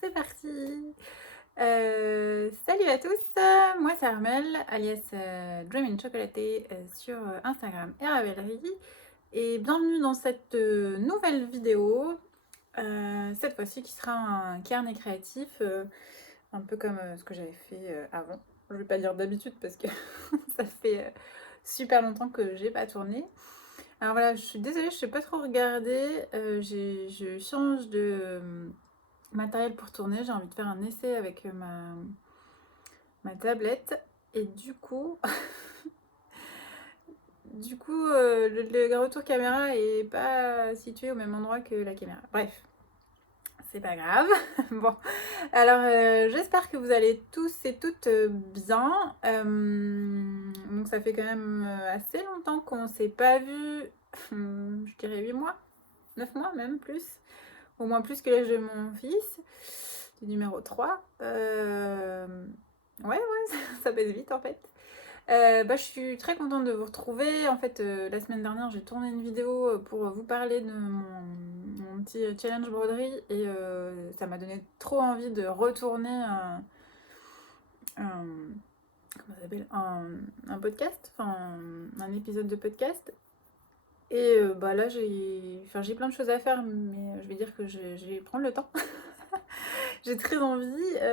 C'est parti. Salut à tous, moi c'est Armel, alias Dream in Chocolaté sur Instagram et Ravelry. Et bienvenue dans cette nouvelle vidéo, cette fois-ci qui sera un carnet créatif, un peu comme ce que j'avais fait avant. Je vais pas dire d'habitude parce que ça fait super longtemps que j'ai pas tourné. Alors voilà, je suis désolée, je sais pas trop regarder, je change de matériel pour tourner, j'ai envie de faire un essai avec ma tablette et du coup, le retour caméra est pas situé au même endroit que la caméra. Bref, c'est pas grave. Bon, alors j'espère que vous allez tous et toutes bien. Donc ça fait quand même assez longtemps qu'on s'est pas vu, je dirais 8 mois, 9 mois même plus, au moins plus que l'âge de mon fils, du numéro 3. Ouais, ça passe vite en fait. Je suis très contente de vous retrouver. En fait, la semaine dernière, j'ai tourné une vidéo pour vous parler de mon petit challenge broderie et ça m'a donné trop envie de retourner comment ça s'appelle un podcast, enfin un épisode de podcast. Et là, j'ai plein de choses à faire, mais je vais dire que je vais prendre le temps. J'ai très envie.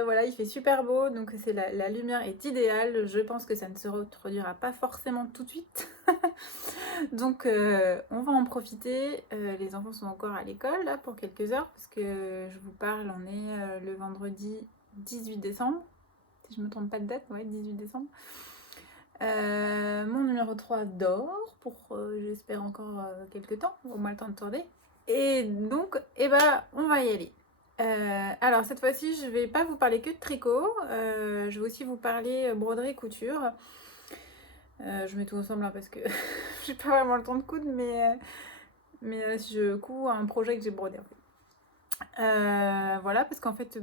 Voilà, il fait super beau, donc la lumière est idéale. Je pense que ça ne se reproduira pas forcément tout de suite. Donc on va en profiter. Les enfants sont encore à l'école là pour quelques heures parce que je vous parle, on est le vendredi 18 décembre. Si je me trompe pas de date, ouais, 18 décembre. Mon numéro 3 dort pour j'espère encore quelques temps, au moins le temps de tourner. Et donc, on va y aller. Alors cette fois-ci, je vais pas vous parler que de tricot, je vais aussi vous parler broderie couture. Je mets tout ensemble hein, parce que j'ai pas vraiment le temps de coudre, mais je couds un projet que j'ai brodé. En fait. Voilà, parce qu'en fait,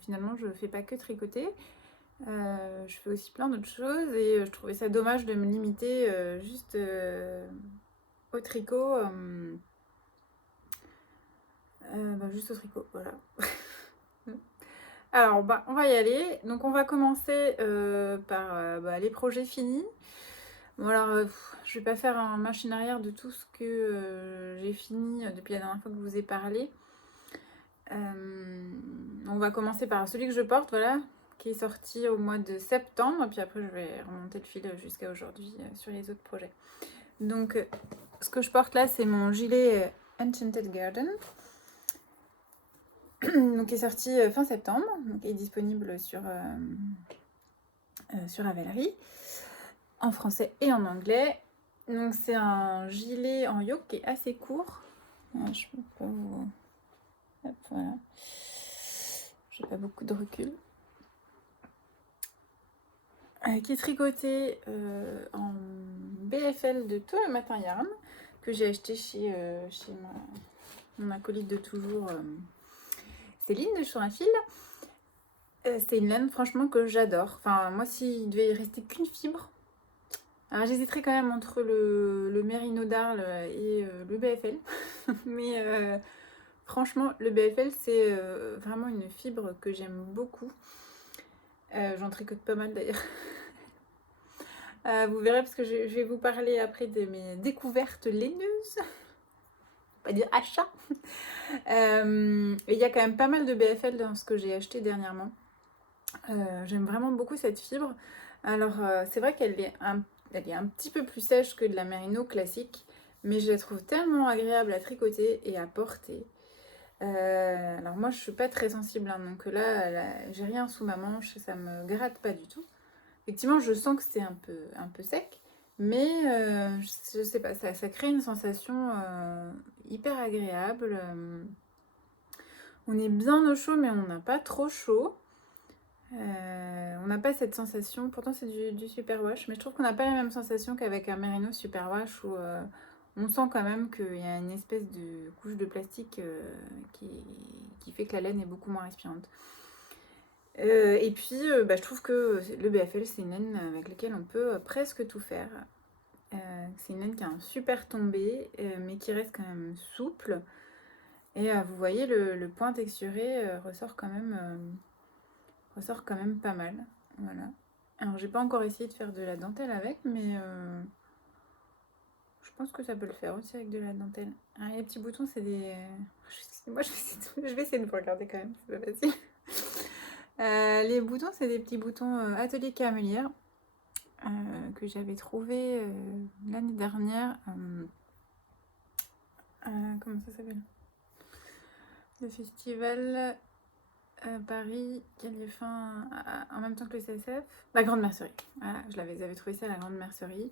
finalement, je fais pas que tricoter. Je fais aussi plein d'autres choses et je trouvais ça dommage de me limiter juste au tricot. Juste au tricot, voilà. Alors, on va y aller. Donc, on va commencer par les projets finis. Bon, alors, je vais pas faire un machine arrière de tout ce que j'ai fini depuis la dernière fois que je vous ai parlé. On va commencer par celui que je porte, voilà, qui est sorti au mois de septembre. Puis après, je vais remonter le fil jusqu'à aujourd'hui sur les autres projets. Donc, ce que je porte là, c'est mon gilet Enchanted Garden. Donc, qui est sorti fin septembre. Donc, est disponible sur Ravelry, en français et en anglais. Donc, c'est un gilet en yoke qui est assez court. Je peux pas vous... Hop, voilà. J'ai pas beaucoup de recul. Qui est tricoté en BFL de Tout le Matin Yarn, que j'ai acheté chez mon acolyte de toujours, Céline de Sur un fil. C'est une laine franchement que j'adore. Enfin, moi, s'il devait rester qu'une fibre, alors j'hésiterais quand même entre le Merino d'Arles et le BFL. Mais franchement, le BFL, c'est vraiment une fibre que j'aime beaucoup. J'en tricote pas mal d'ailleurs. Vous verrez parce que je vais vous parler après de mes découvertes laineuses. Pas dire achat. Il y a quand même pas mal de BFL dans ce que j'ai acheté dernièrement. J'aime vraiment beaucoup cette fibre. Alors c'est vrai qu'elle est elle est un petit peu plus sèche que de la Merino classique, mais je la trouve tellement agréable à tricoter et à porter. Alors moi je suis pas très sensible, hein, donc là j'ai rien sous ma manche, ça me gratte pas du tout. Effectivement, je sens que c'est un peu sec, mais je sais pas, ça crée une sensation hyper agréable. On est bien au chaud, mais on n'a pas trop chaud. On n'a pas cette sensation, pourtant c'est du superwash, mais je trouve qu'on n'a pas la même sensation qu'avec un Merino superwash où on sent quand même qu'il y a une espèce de couche de plastique qui fait que la laine est beaucoup moins respirante. Et puis, je trouve que le BFL, c'est une laine avec laquelle on peut presque tout faire. C'est une laine qui a un super tombé, mais qui reste quand même souple. Et vous voyez, le point texturé ressort quand même pas mal. Voilà. Alors, j'ai pas encore essayé de faire de la dentelle avec, mais je pense que ça peut le faire aussi avec de la dentelle. Ah, les petits boutons, c'est des... Moi, je vais essayer de vous regarder quand même, c'est pas facile. Les boutons, c'est des petits boutons Atelier Camélière que j'avais trouvé l'année dernière. Comment ça s'appelle? Le festival Paris qui a lieu fin en même temps que le CSF. La Grande Mercerie. Voilà, j'avais trouvé ça à la Grande Mercerie.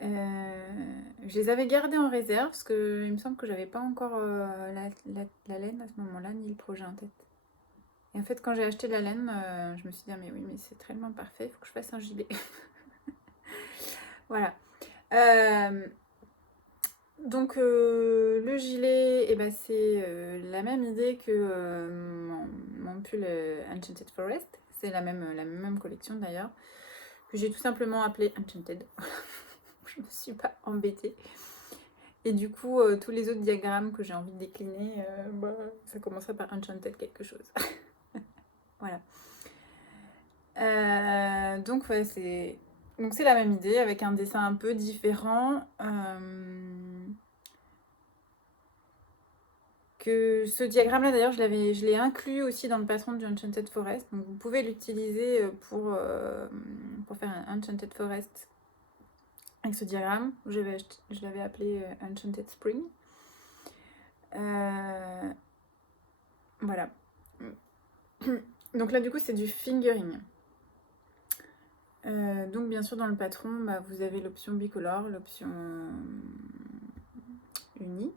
Je les avais gardés en réserve parce que il me semble que j'avais pas encore la laine à ce moment-là, ni le projet en tête. Et en fait, quand j'ai acheté la laine, je me suis dit, ah, mais oui, mais c'est tellement parfait, il faut que je fasse un gilet. Voilà. Donc, le gilet, eh ben, c'est la même idée que mon pull Enchanted Forest. C'est la même collection d'ailleurs, que j'ai tout simplement appelé Enchanted. Je me suis pas embêtée. Et du coup, tous les autres diagrammes que j'ai envie de décliner, ça commencerait par Enchanted quelque chose. Voilà. Donc, ouais, c'est la même idée avec un dessin un peu différent. Que ce diagramme-là, d'ailleurs, je l'ai inclus aussi dans le patron du Enchanted Forest. Donc, vous pouvez l'utiliser pour faire un Enchanted Forest avec ce diagramme. Je l'avais appelé Enchanted Spring. Voilà. Donc là, du coup, c'est du fingering. Donc, bien sûr, dans le patron, vous avez l'option bicolore, l'option unie.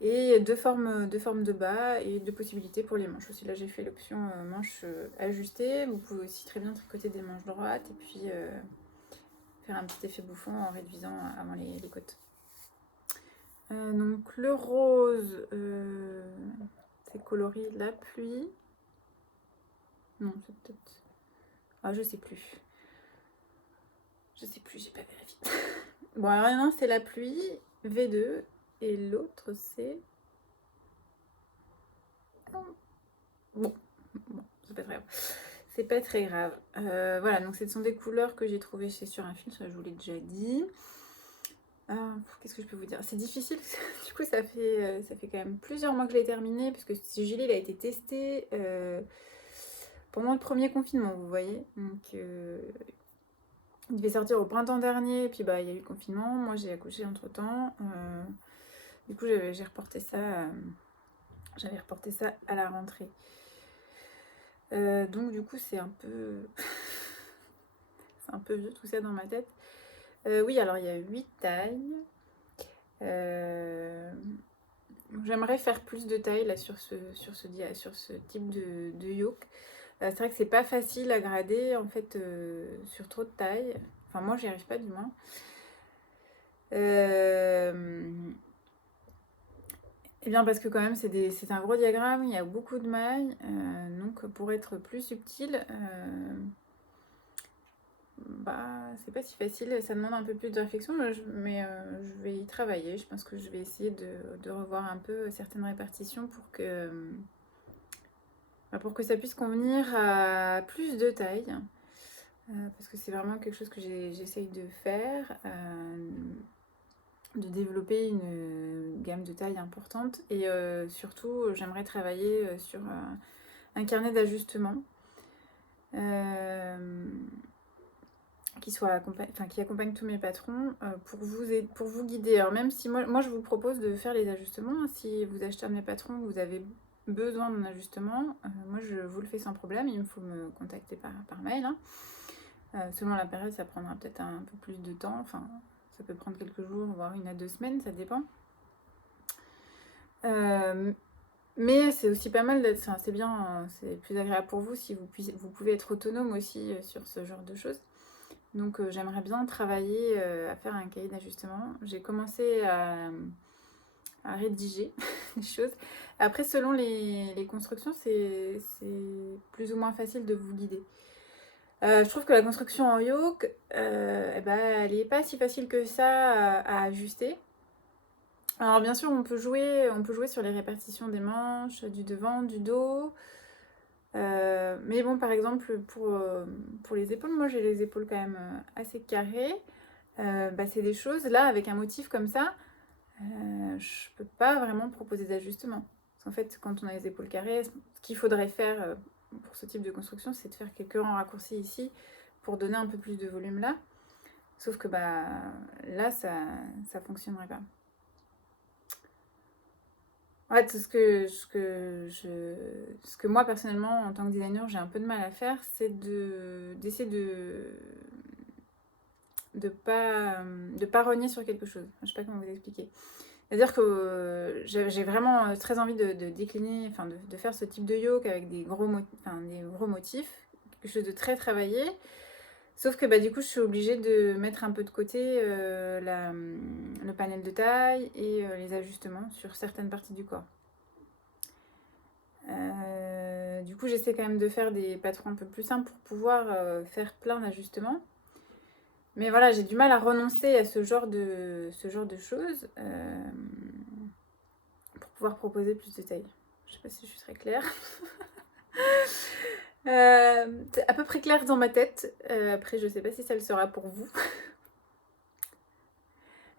Et deux formes de bas et deux possibilités pour les manches aussi. Là, j'ai fait l'option manche ajustée. Vous pouvez aussi très bien tricoter des manches droites et puis faire un petit effet bouffon en réduisant avant les côtes. Donc le rose, c'est coloris la pluie. Non, c'est peut-être... Ah, je sais plus. J'ai pas vérifié. Bon, alors un, c'est la pluie, V2, et l'autre, c'est... Bon, c'est pas très grave. C'est pas très grave. Voilà, donc ce sont des couleurs que j'ai trouvées sur un fil, ça je vous l'ai déjà dit. Qu'est-ce que je peux vous dire? C'est difficile, du coup ça fait quand même plusieurs mois que je l'ai terminé, parce que ce gilet il a été testé pendant le premier confinement, vous voyez. Donc il devait sortir au printemps dernier, et puis il y a eu le confinement, moi j'ai accouché entre temps. Du coup j'ai reporté ça, j'avais reporté ça à la rentrée. Donc du coup c'est un peu... c'est un peu vieux tout ça dans ma tête. Oui, alors il y a 8 tailles. J'aimerais faire plus de tailles là, sur ce type de yoke. C'est vrai que c'est pas facile à grader en fait sur trop de tailles. Enfin moi j'y arrive pas du moins. Eh bien parce que quand même c'est un gros diagramme, il y a beaucoup de mailles. Donc pour être plus subtil, c'est pas si facile, ça demande un peu plus de réflexion, mais je vais y travailler. Je pense que je vais essayer de revoir un peu certaines répartitions pour que ça puisse convenir à plus de tailles. Parce que c'est vraiment quelque chose que j'essaye de faire, de développer une gamme de tailles importante. Et surtout, j'aimerais travailler sur un carnet d'ajustement. Qui accompagne tous mes patrons pour vous guider. Alors même si moi je vous propose de faire les ajustements, si vous achetez à mes patrons, vous avez besoin d'un ajustement, moi je vous le fais sans problème, il me faut me contacter par mail. Hein. Selon la période, ça prendra peut-être un peu plus de temps, enfin ça peut prendre quelques jours, voire 1 à 2 semaines, ça dépend. Mais c'est aussi pas mal d'être, c'est bien, c'est plus agréable pour vous si vous pouvez être autonome aussi sur ce genre de choses. Donc j'aimerais bien travailler à faire un cahier d'ajustement. J'ai commencé à rédiger des choses. Après, selon les constructions, c'est plus ou moins facile de vous guider. Je trouve que la construction en yoke, elle n'est pas si facile que ça à ajuster. Alors bien sûr, on peut jouer sur les répartitions des manches, du devant, du dos. Mais bon, par exemple, pour les épaules, moi j'ai les épaules quand même assez carrées. Bah, c'est des choses, là, avec un motif comme ça, je peux pas vraiment proposer d'ajustement. Parce qu'en fait, quand on a les épaules carrées, ce qu'il faudrait faire pour ce type de construction, c'est de faire quelques rangs raccourcis ici pour donner un peu plus de volume là. Sauf que bah là, ça fonctionnerait pas. En fait, ce que moi personnellement, en tant que designer, j'ai un peu de mal à faire, c'est d'essayer de pas rogner sur quelque chose. Je sais pas comment vous expliquer. C'est-à-dire que j'ai vraiment très envie de décliner, enfin de faire ce type de yoke avec des des gros motifs, quelque chose de très travaillé. Sauf que bah, du coup, je suis obligée de mettre un peu de côté le panel de taille et les ajustements sur certaines parties du corps. Du coup, j'essaie quand même de faire des patrons un peu plus simples pour pouvoir faire plein d'ajustements. Mais voilà, j'ai du mal à renoncer à ce genre de choses pour pouvoir proposer plus de taille. Je sais pas si je suis très claire. C'est à peu près clair dans ma tête. Après, je sais pas si ça le sera pour vous.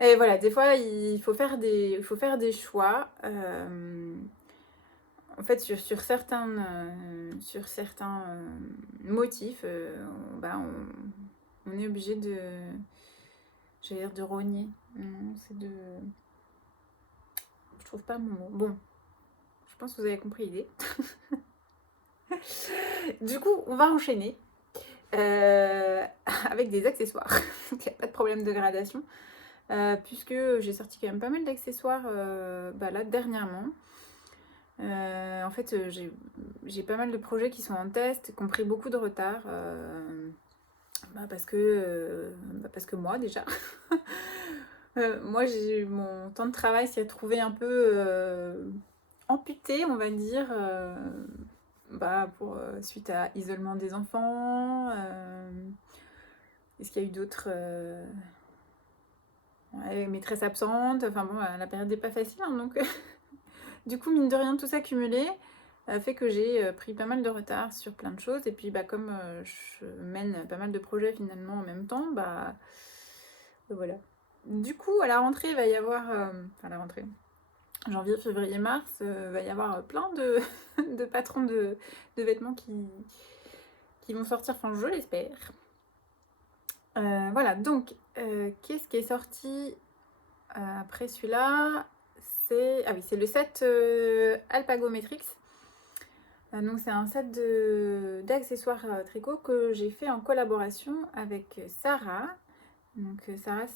Et voilà, des fois, il faut faire des choix. En fait, sur certains motifs, bah, on est obligé j'allais dire de rogner. Non, c'est de... Je trouve pas mon mot. Bon, je pense que vous avez compris l'idée. Du coup, on va enchaîner avec des accessoires. Il n'y a pas de problème de gradation. Puisque j'ai sorti quand même pas mal d'accessoires bah là dernièrement. En fait, j'ai pas mal de projets qui sont en test, qui ont pris beaucoup de retard. Bah parce que moi déjà. Moi, mon temps de travail s'est trouvé un peu amputé, on va dire, bah, suite à isolement des enfants. Est-ce qu'il y a eu d'autres ouais, maîtresses absentes? Enfin bon, la période n'est pas facile, hein, donc du coup, mine de rien, tout ça cumulé fait que j'ai pris pas mal de retard sur plein de choses. Et puis, bah, comme je mène pas mal de projets finalement en même temps, bah voilà. Du coup, à la rentrée, il va y avoir... à la rentrée, janvier, février, mars, va y avoir plein de patrons de vêtements qui vont sortir, enfin je l'espère. Voilà, donc qu'est-ce qui est sorti après celui-là? Ah oui, c'est le set Alpagometrix. Donc c'est un set d'accessoires tricot que j'ai fait en collaboration avec Sarah. Donc Sarah,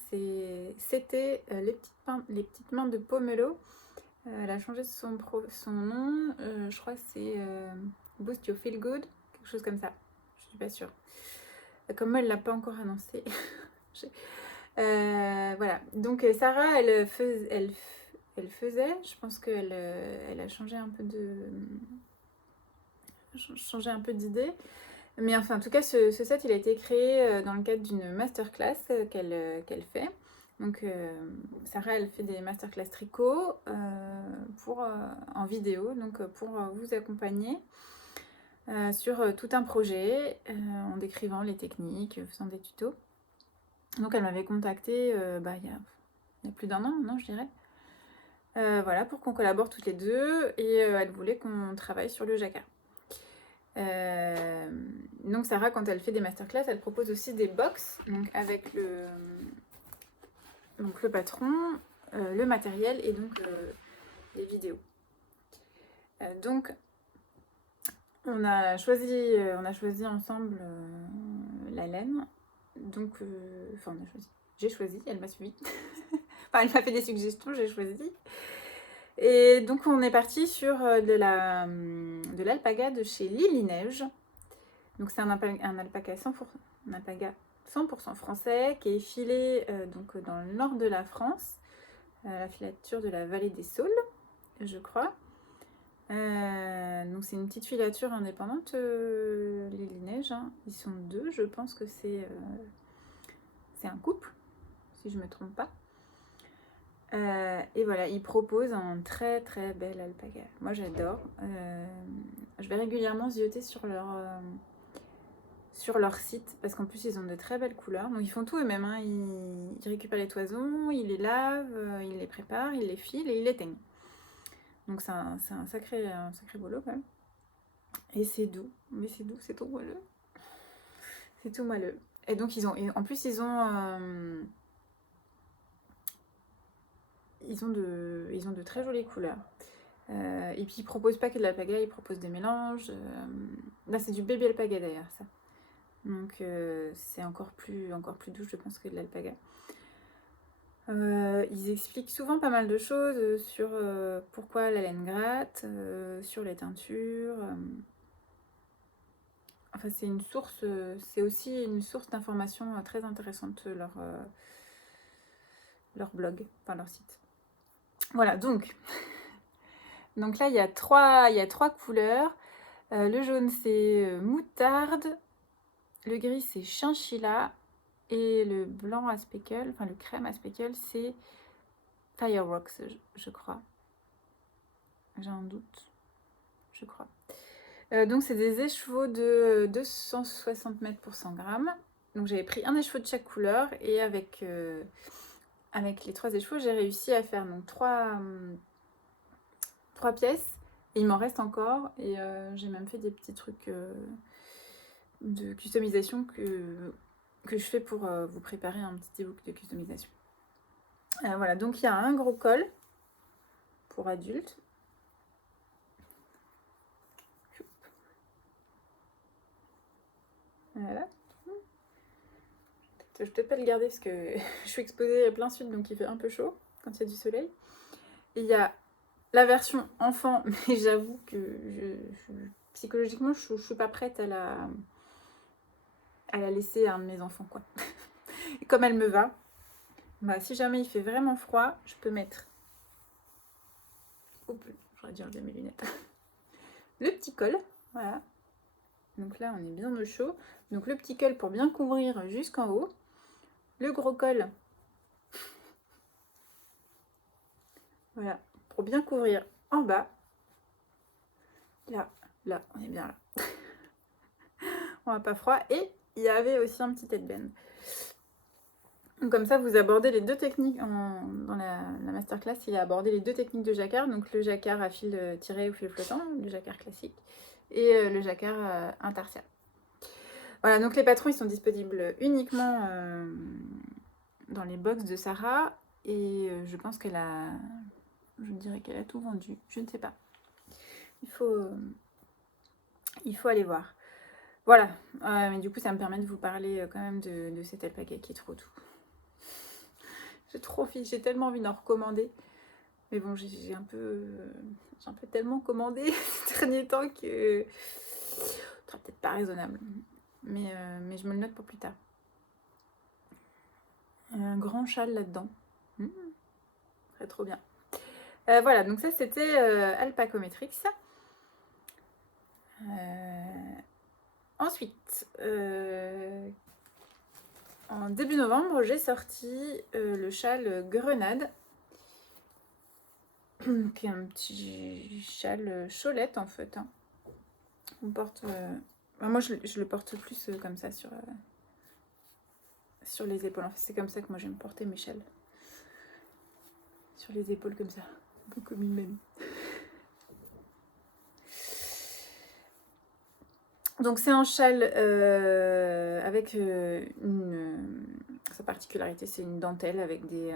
c'était les petites mains de Pomelo. Elle a changé son nom, je crois que c'est Boost Your Feel Good, quelque chose comme ça. Je suis pas sûre. Comme elle l'a pas encore annoncé. Voilà. Donc Sarah, elle faisait, je pense qu'elle elle a changé un peu d'idée. Mais enfin, en tout cas, ce set, il a été créé dans le cadre d'une masterclass qu'elle fait. Donc, Sarah, elle fait des masterclass tricot en vidéo, donc pour vous accompagner sur tout un projet, en décrivant les techniques, faisant des tutos. Donc, elle m'avait contactée bah, il y a plus d'un an, non, je dirais. Voilà, pour qu'on collabore toutes les deux, et elle voulait qu'on travaille sur le jacquard. Donc Sarah, quand elle fait des masterclass, elle propose aussi des box, donc avec le patron, le matériel et donc les vidéos. Donc on a choisi ensemble la laine. Donc, enfin, j'ai choisi, elle m'a suivi. Enfin, elle m'a fait des suggestions, j'ai choisi. Et donc on est parti sur de l'alpaga de chez Lily Neige. Donc c'est un alpaga 100% français qui est filé donc dans le nord de la France, la filature de la vallée des Saules, je crois. Donc c'est une petite filature indépendante, Lily Neige. Hein. Ils sont deux, je pense que c'est un couple, si je ne me trompe pas. Et voilà, ils proposent un très très bel alpaga. Moi j'adore. Je vais régulièrement zioter sur leur site parce qu'en plus ils ont de très belles couleurs. Donc ils font tout eux-mêmes. Hein. Ils récupèrent les toisons, ils les lavent, ils les préparent, ils les filent et ils les teignent. Donc c'est un sacré boulot quand même. Et c'est doux. Mais c'est doux, c'est tout moelleux. C'est tout moelleux. Et donc en plus ils ont de très jolies couleurs. Et puis ils proposent pas que de l'alpaga, ils proposent des mélanges. Là c'est du baby alpaga d'ailleurs ça. Donc c'est encore plus doux je pense que de l'alpaga. Ils expliquent souvent pas mal de choses sur pourquoi la laine gratte, sur les teintures. Enfin c'est aussi une source d'information très intéressante leur blog, enfin leur site. Voilà donc là il y a trois couleurs. Le jaune c'est moutarde, le gris c'est chinchilla et le blanc à speckle, enfin le crème à speckle c'est Fireworks je crois. J'ai un doute, je crois. Donc c'est des écheveaux de 260 mètres pour 100 grammes. Donc j'avais pris un écheveau de chaque couleur et avec les 3 échevaux j'ai réussi à faire donc 3 pièces. Et il m'en reste encore et j'ai même fait des petits trucs de customisation que je fais pour vous préparer un petit ebook de customisation. Voilà, donc il y a un gros col pour adultes. Voilà. Je vais peut-être pas le garder parce que je suis exposée plein sud donc il fait un peu chaud quand il y a du soleil. Et il y a la version enfant, mais j'avoue que psychologiquement je suis pas prête à la laisser à un de mes enfants quoi. Et comme elle me va, bah, si jamais il fait vraiment froid, je peux mettre, j'aurais dû enlever mes lunettes, le petit col, voilà. Donc là on est bien au chaud. Donc le petit col pour bien couvrir jusqu'en haut. Le gros col, voilà, pour bien couvrir en bas. Là, on est bien là. On n'a pas froid. Et il y avait aussi un petit headband. Donc comme ça, vous abordez les deux techniques. Dans la masterclass, il a abordé les deux techniques de jacquard. Donc le jacquard à fil tiré ou fil flottant, le jacquard classique, et le jacquard intarsial. Voilà, donc les patrons, ils sont disponibles uniquement dans les box de Sarah. Et je pense qu'elle a... Je dirais qu'elle a tout vendu. Je ne sais pas. Il faut aller voir. Voilà. Mais du coup, ça me permet de vous parler quand même de cet alpaga qui est trop doux. J'ai tellement envie d'en recommander. Mais bon, j'ai un peu tellement commandé ces derniers temps que ce sera peut-être pas raisonnable. Mais je me le note pour plus tard. Un grand châle là-dedans. Très trop bien. Voilà, donc ça c'était Alpacometrix. Ensuite, en début novembre, j'ai sorti le châle Grenade, qui est un petit châle cholette en fait. Hein. On porte, moi je le porte plus comme ça sur les épaules. En fait, c'est comme ça que moi j'aime porter mes châles. Sur les épaules comme ça, un peu comme une mamie. Donc c'est un châle avec sa particularité, c'est une dentelle avec des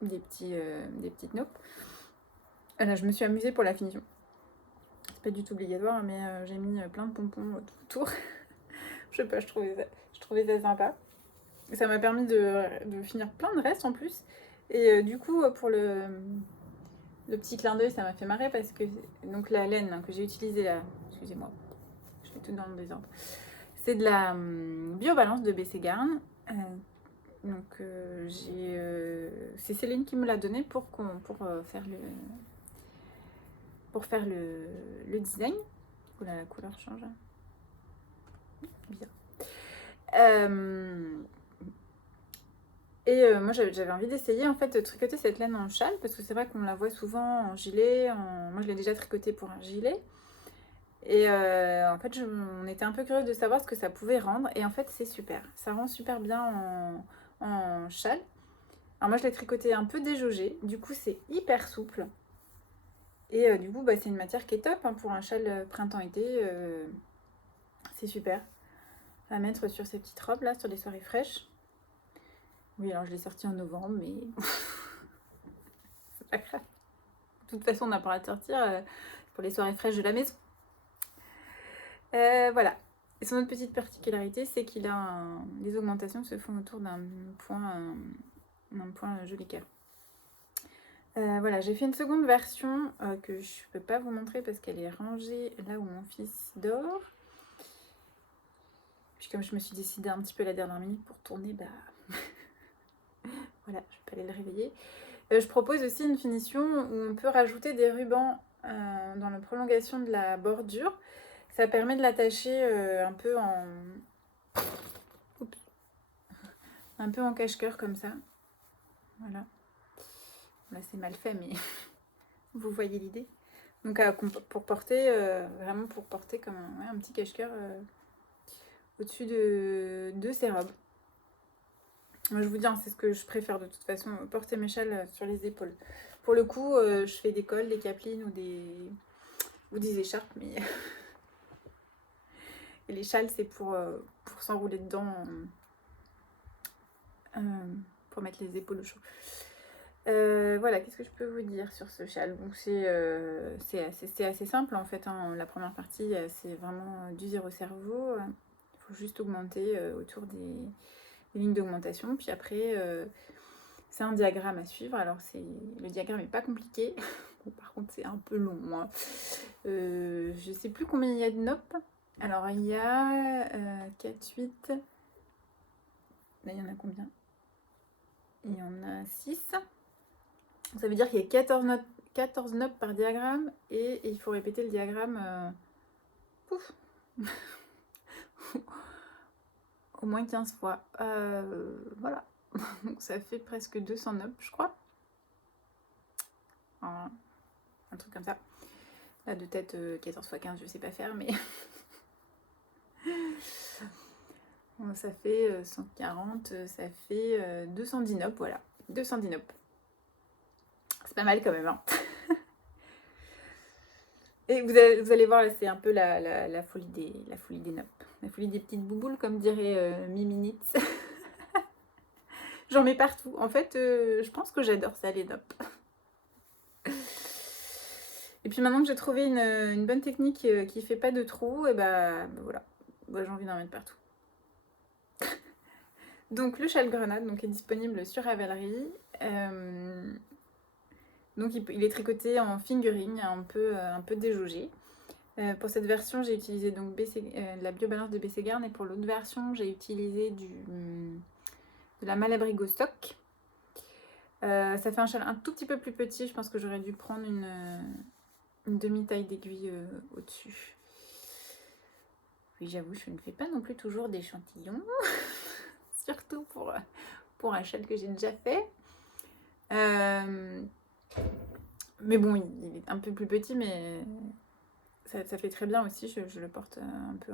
petites naupes. Là, je me suis amusée pour la finition. C'est pas du tout obligatoire, mais j'ai mis plein de pompons tout autour. Je sais pas, je trouvais ça sympa. Et ça m'a permis de finir plein de restes en plus. Et du coup, pour le petit clin d'œil, ça m'a fait marrer parce que donc la laine que j'ai utilisée là, excusez-moi, je fais tout dans le désordre. C'est de la Biobalance de BC Garn. Donc c'est Céline qui me l'a donné pour faire le design. Oula, la couleur change. Bien. Moi j'avais envie d'essayer en fait de tricoter cette laine en châle parce que c'est vrai qu'on la voit souvent en gilet, moi je l'ai déjà tricotée pour un gilet et en fait on était un peu curieux de savoir ce que ça pouvait rendre et en fait c'est super, ça rend super bien en châle. Alors moi je l'ai tricoté un peu déjaugé, du coup c'est hyper souple et du coup bah, c'est une matière qui est top hein, pour un châle printemps-été, c'est super à mettre sur ces petites robes là, sur des soirées fraîches. Oui alors je l'ai sorti en novembre mais c'est pas grave. De toute façon, on n'a pas à sortir pour les soirées fraîches de la maison. Voilà. Et son autre petite particularité, c'est qu'il a les augmentations se font autour d'un point joli cœur. Voilà, j'ai fait une seconde version que je peux pas vous montrer parce qu'elle est rangée là où mon fils dort. Puis comme je me suis décidée un petit peu à la dernière minute pour tourner, bah voilà, je vais pas aller le réveiller. Je propose aussi une finition où on peut rajouter des rubans dans la prolongation de la bordure. Ça permet de l'attacher un peu en cache-cœur comme ça. Voilà. Là c'est mal fait mais vous voyez l'idée. Donc pour porter, vraiment pour porter comme un petit cache-cœur au-dessus de ces robes. Moi je vous dis, hein, c'est ce que je préfère de toute façon, porter mes châles sur les épaules. Pour le coup, je fais des cols, des capelines ou des écharpes, mais et les châles c'est pour s'enrouler dedans, pour mettre les épaules au chaud. Voilà, qu'est-ce que je peux vous dire sur ce châle? Donc c'est assez simple en fait, hein. La première partie c'est vraiment du zéro cerveau. Il faut juste augmenter autour des lignes d'augmentation. Puis après c'est un diagramme à suivre. Alors le diagramme n'est pas compliqué. Par contre c'est un peu long. Hein. Je sais plus combien il y a de noppes. Alors il y a 4, 8. Là il y en a combien? Il y en a 6. Ça veut dire qu'il y a 14 noppes par diagramme et il faut répéter le diagramme pouf, au moins 15 fois. Voilà. Donc ça fait presque 200 noppes, je crois. Un truc comme ça. Là, de tête, 14 x 15, je sais pas faire, mais ça fait 140, ça fait 210 noppes, voilà. 210 noppes. C'est pas mal quand même, hein. Et vous allez voir, là, c'est un peu la folie des noppes. La folie des petites bouboules, comme dirait Miminitz. J'en mets partout. En fait, je pense que j'adore ça, les noppes. Et puis maintenant que j'ai trouvé une bonne technique qui fait pas de trous, et bah voilà. Bah, j'ai envie d'en mettre partout. Donc le châle grenade donc, est disponible sur Ravelry. Donc il est tricoté en fingering, un peu déjaugé. Pour cette version, j'ai utilisé donc la biobalance de BC Garn et pour l'autre version, j'ai utilisé de la Malabrigo stock. Ça fait un châle un tout petit peu plus petit. Je pense que j'aurais dû prendre une demi-taille d'aiguille au-dessus. Oui, j'avoue, je ne fais pas non plus toujours d'échantillons. Surtout pour un châle que j'ai déjà fait. Mais bon, il est un peu plus petit, mais ça fait très bien aussi. Je le porte un peu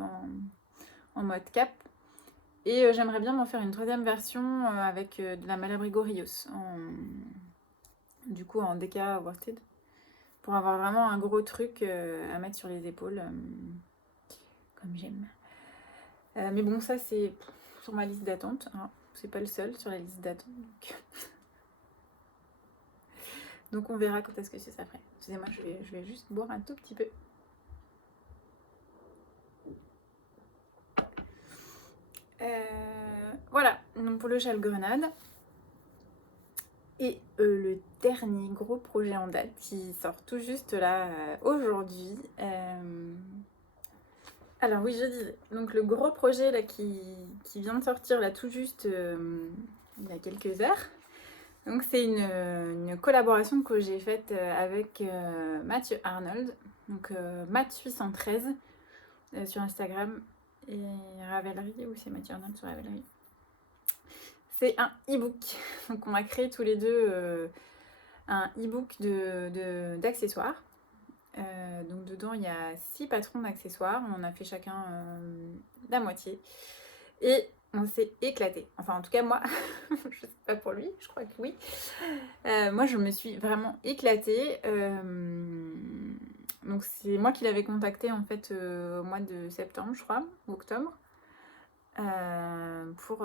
en mode cap. Et j'aimerais bien m'en faire une troisième version avec de la Malabrigo Rios. Du coup, en DK worsted. Pour avoir vraiment un gros truc à mettre sur les épaules. Comme j'aime. Mais bon, ça c'est sur ma liste d'attente. Hein. C'est pas le seul sur la liste d'attente. Donc on verra quand est-ce que c'est ça ferait. Excusez-moi, je vais juste boire un tout petit peu. Voilà, donc pour le châle grenade. Et le dernier gros projet en date qui sort tout juste là aujourd'hui. Alors oui, je disais, donc le gros projet là qui vient de sortir là tout juste il y a quelques heures. Donc c'est une collaboration que j'ai faite avec Mathieu Arnold, donc Matt813 sur Instagram et Ravelry, ou c'est Mathieu Arnold sur Ravelry. c'est un e-book. Donc on a créé tous les deux un e-book d'accessoires. Donc dedans il y a 6 patrons d'accessoires, on en a fait chacun la moitié et on s'est éclaté. Enfin en tout cas moi, je sais pas pour lui, je crois que oui. Moi je me suis vraiment éclatée. Donc c'est moi qui l'avais contacté en fait au mois de septembre je crois, ou octobre, pour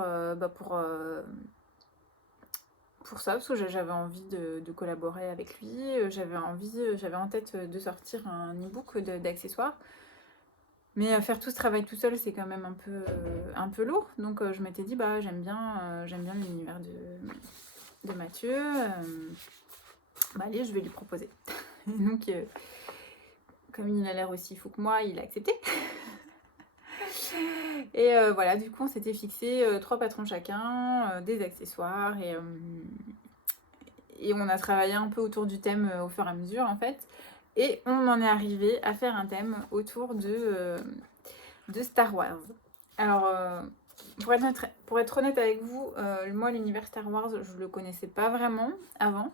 ça, parce que j'avais envie de collaborer avec lui, j'avais en tête de sortir un e-book d'accessoires. Mais faire tout ce travail tout seul, c'est quand même un peu lourd. Donc je m'étais dit, bah j'aime bien l'univers de Mathieu. Bah allez, je vais lui proposer. Et donc, comme il a l'air aussi fou que moi, il a accepté. Et voilà, du coup, on s'était fixé 3 patrons chacun, des accessoires, et on a travaillé un peu autour du thème au fur et à mesure, en fait. Et on en est arrivé à faire un thème autour de Star Wars. Alors, pour être honnête avec vous, moi, l'univers Star Wars, je le connaissais pas vraiment avant.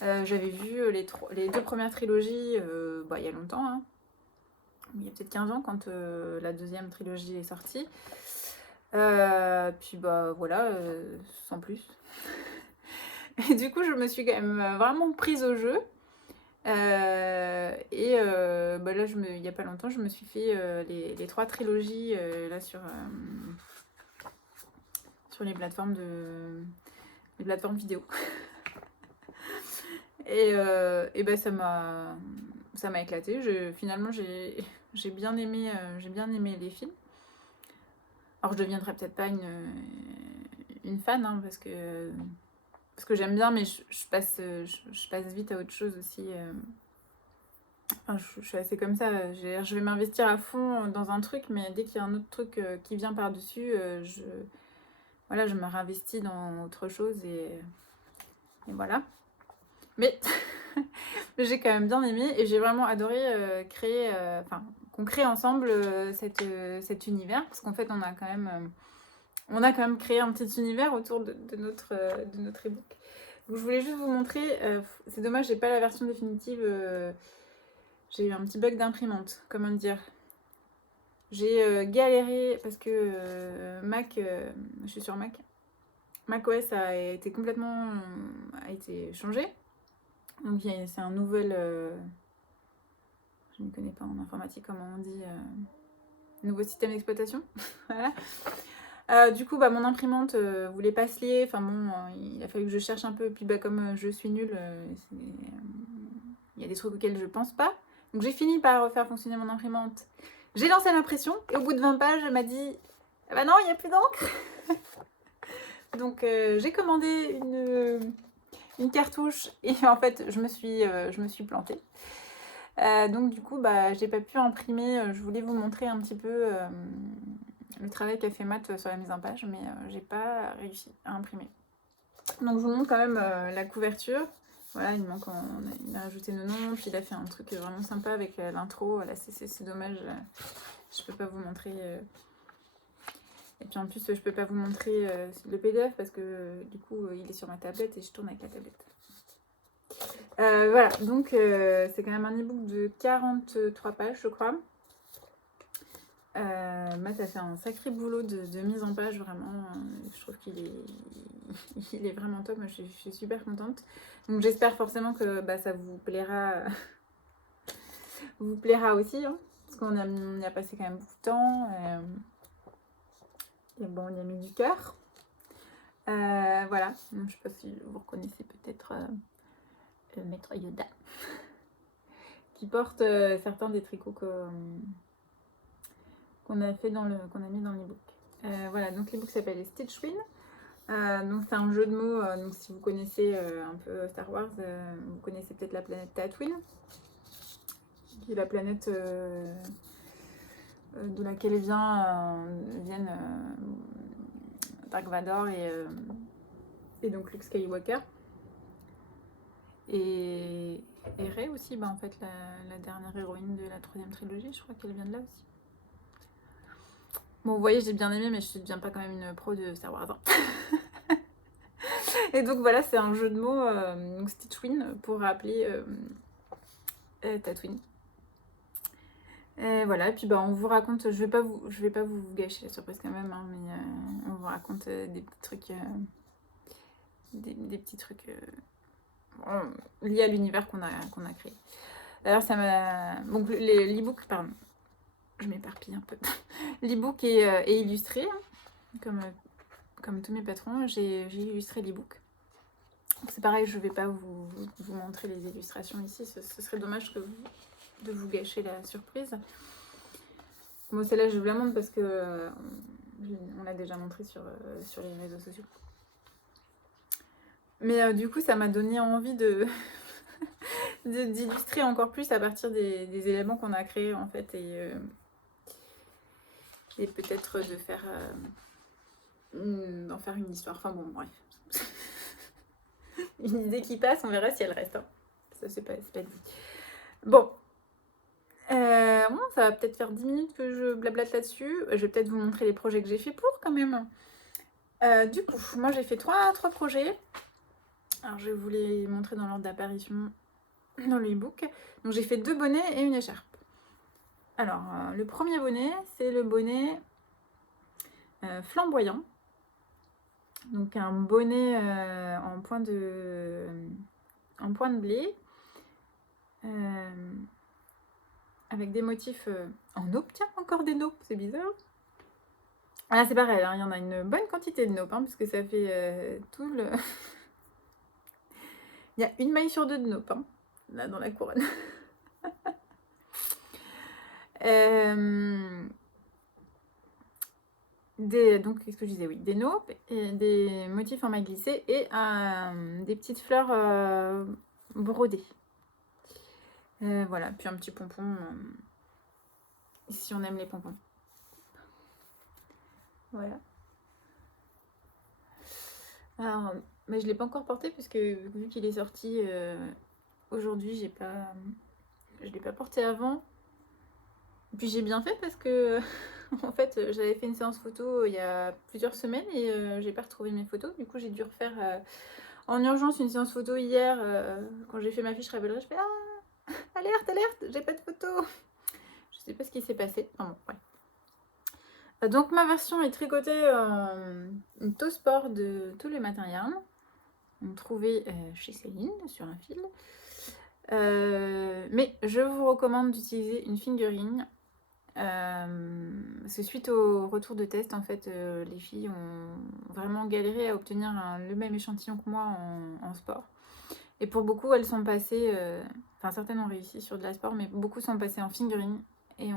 J'avais vu les 2 premières trilogies il y a longtemps, hein. Il y a peut-être 15 ans quand la deuxième trilogie est sortie. Puis bah voilà, sans plus. Et du coup, je me suis quand même vraiment prise au jeu. Là, il n'y a pas longtemps, je me suis fait les 3 trilogies là sur les plateformes vidéo. Et ben ça m'a éclaté. Finalement, j'ai bien aimé les films. Alors, je deviendrai peut-être pas une fan, hein, parce que j'aime bien, mais je passe vite à autre chose aussi. Enfin, je suis assez comme ça. Je vais m'investir à fond dans un truc, mais dès qu'il y a un autre truc qui vient par-dessus, je me réinvestis dans autre chose et voilà. Mais j'ai quand même bien aimé et j'ai vraiment adoré qu'on crée ensemble cet univers, parce qu'en fait on a quand même créé un petit univers autour de notre ebook. Donc je voulais juste vous montrer, c'est dommage, j'ai pas la version définitive, j'ai eu un petit bug d'imprimante, comment dire. J'ai galéré parce que je suis sur Mac. macOS a été changé. Donc c'est un nouvel, je ne connais pas en informatique comment on dit, nouveau système d'exploitation. Voilà. Du coup, mon imprimante voulait pas se lier. Enfin bon, il a fallu que je cherche un peu. Et puis comme je suis nulle, il y a des trucs auxquels je pense pas. Donc j'ai fini par faire fonctionner mon imprimante. J'ai lancé l'impression et au bout de 20 pages, elle m'a dit ah bah non, il n'y a plus d'encre. Donc j'ai commandé une cartouche et en fait je me suis plantée. Donc du coup j'ai pas pu imprimer. Je voulais vous montrer un petit peu le travail qu'a fait Matt sur la mise en page, mais j'ai pas réussi à imprimer. Donc je vous montre quand même la couverture. Voilà, il a rajouté nos noms, puis il a fait un truc vraiment sympa avec l'intro. Là c'est dommage, je peux pas vous montrer. Et puis en plus je peux pas vous montrer le PDF parce que du coup il est sur ma tablette et je tourne avec la tablette. Voilà, donc c'est quand même un e-book de 43 pages je crois. Matt a fait un sacré boulot de mise en page, vraiment. Je trouve qu'il est vraiment top. Moi, je suis super contente. Donc, j'espère forcément que ça vous plaira, aussi, hein, parce qu'on y a passé quand même beaucoup de temps. Et bon, on y a mis du cœur. Voilà. Donc, je sais pas si vous reconnaissez peut-être Maître Yoda, qui porte certains des tricots qu'on a mis dans l'ebook. Voilà, donc l'ebook s'appelle Stitch Win. Donc c'est un jeu de mots. Donc si vous connaissez un peu Star Wars, vous connaissez peut-être la planète Tatooine, qui est la planète de laquelle viennent Dark Vador et donc Luke Skywalker. Et Rey aussi, en fait la dernière héroïne de la 3e trilogie, je crois qu'elle vient de là aussi. Bon, vous voyez, j'ai bien aimé, mais je ne deviens pas quand même une pro de Star Wars. Et donc voilà, c'est un jeu de mots, donc Stitchwin, pour rappeler Tatooine. Et voilà, et puis bah, on vous raconte, je vais pas vous gâcher la surprise quand même, hein, mais on vous raconte des petits trucs, des petits trucs liés à l'univers qu'on a créé. D'ailleurs, ça m'a. Donc, l'e-book, pardon, je m'éparpille un peu. L'e-book est illustré, hein, comme tous mes patrons, j'ai illustré l'e-book. C'est pareil, je vais pas vous montrer les illustrations ici, ce serait dommage de vous gâcher la surprise. Bon, celle-là, je vous la montre parce que on l'a déjà montré sur les réseaux sociaux. Mais du coup, ça m'a donné envie d'illustrer encore plus à partir des éléments qu'on a créés en fait, et peut-être d'en faire une histoire. Enfin bon, bref. Une idée qui passe, on verra si elle reste. Hein. Ça, c'est pas dit. Bon. Bon, ça va peut-être faire 10 minutes que je blablate là-dessus. Je vais peut-être vous montrer les projets que j'ai fait pour quand même. Du coup, moi j'ai fait trois projets. Alors je vais vous les montrer dans l'ordre d'apparition dans le e-book. Donc j'ai fait 2 bonnets et une écharpe. Alors le premier bonnet, c'est le bonnet flamboyant. Donc un bonnet en point de blé. Avec des motifs en naupe. Tiens, encore des naupes, c'est bizarre. Ah, c'est pareil, hein, il y en a une bonne quantité de naupes, hein, puisque ça fait tout le... Il y a une maille sur 2 de naupes, hein, là, dans la couronne. Donc, qu'est-ce que je disais? Oui, des naupes, et des motifs en maille glissée et des petites fleurs brodées. Voilà, puis un petit pompon, si on aime les pompons. Voilà. Alors, mais je ne l'ai pas encore porté puisque vu qu'il est sorti aujourd'hui, je ne l'ai pas porté avant. Et puis j'ai bien fait parce que en fait j'avais fait une séance photo il y a plusieurs semaines et j'ai pas retrouvé mes photos. Du coup j'ai dû refaire en urgence une séance photo hier quand j'ai fait ma fiche Ravelry. Je fais alerte, j'ai pas de photos. Je sais pas ce qui s'est passé. Enfin bon, ouais. Donc ma version est tricotée en Tosport de tous les matériels. Trouvé chez Céline sur un fil. Mais je vous recommande d'utiliser une fingering. Parce que suite au retour de test, en fait, les filles ont vraiment galéré à obtenir le même échantillon que moi en sport. Et pour beaucoup, elles sont passées, enfin certaines ont réussi sur de la sport, mais beaucoup sont passées en fingering et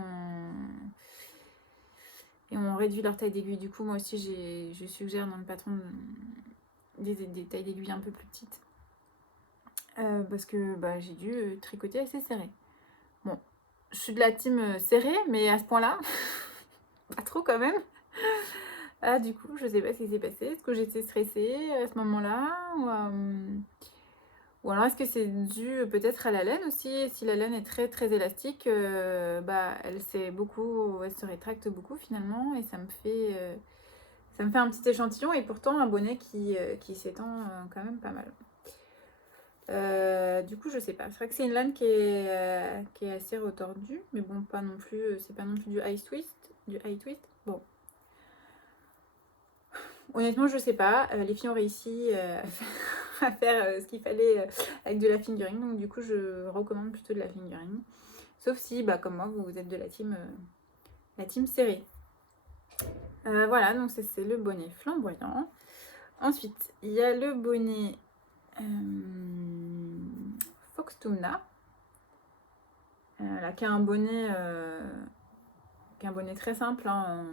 ont réduit leur taille d'aiguille. Du coup, moi aussi, je suggère dans le patron des tailles d'aiguille un peu plus petites. Parce que bah, j'ai dû tricoter assez serré. Bon, je suis de la team serrée, mais à ce point-là, pas trop quand même. Ah, du coup, je sais pas ce qui s'est passé. Est-ce que j'étais stressée à ce moment-là ou alors est-ce que c'est dû peut-être à la laine aussi? Si la laine est très très élastique, bah, elle se rétracte beaucoup finalement et ça me fait un petit échantillon et pourtant un bonnet qui s'étend quand même pas mal. Du coup, je sais pas. C'est vrai que c'est une laine qui est assez retordue, mais bon, pas non plus. C'est pas non plus du high twist. Bon, honnêtement, je sais pas. Les filles ont réussi à faire ce qu'il fallait avec de la fingering, donc du coup, je recommande plutôt de la fingering. Sauf si, bah, comme moi, vous êtes de la team serrée. Voilà, donc c'est le bonnet flamboyant. Ensuite, il y a le bonnet Foxtumna. Là, qui a un bonnet très simple, hein,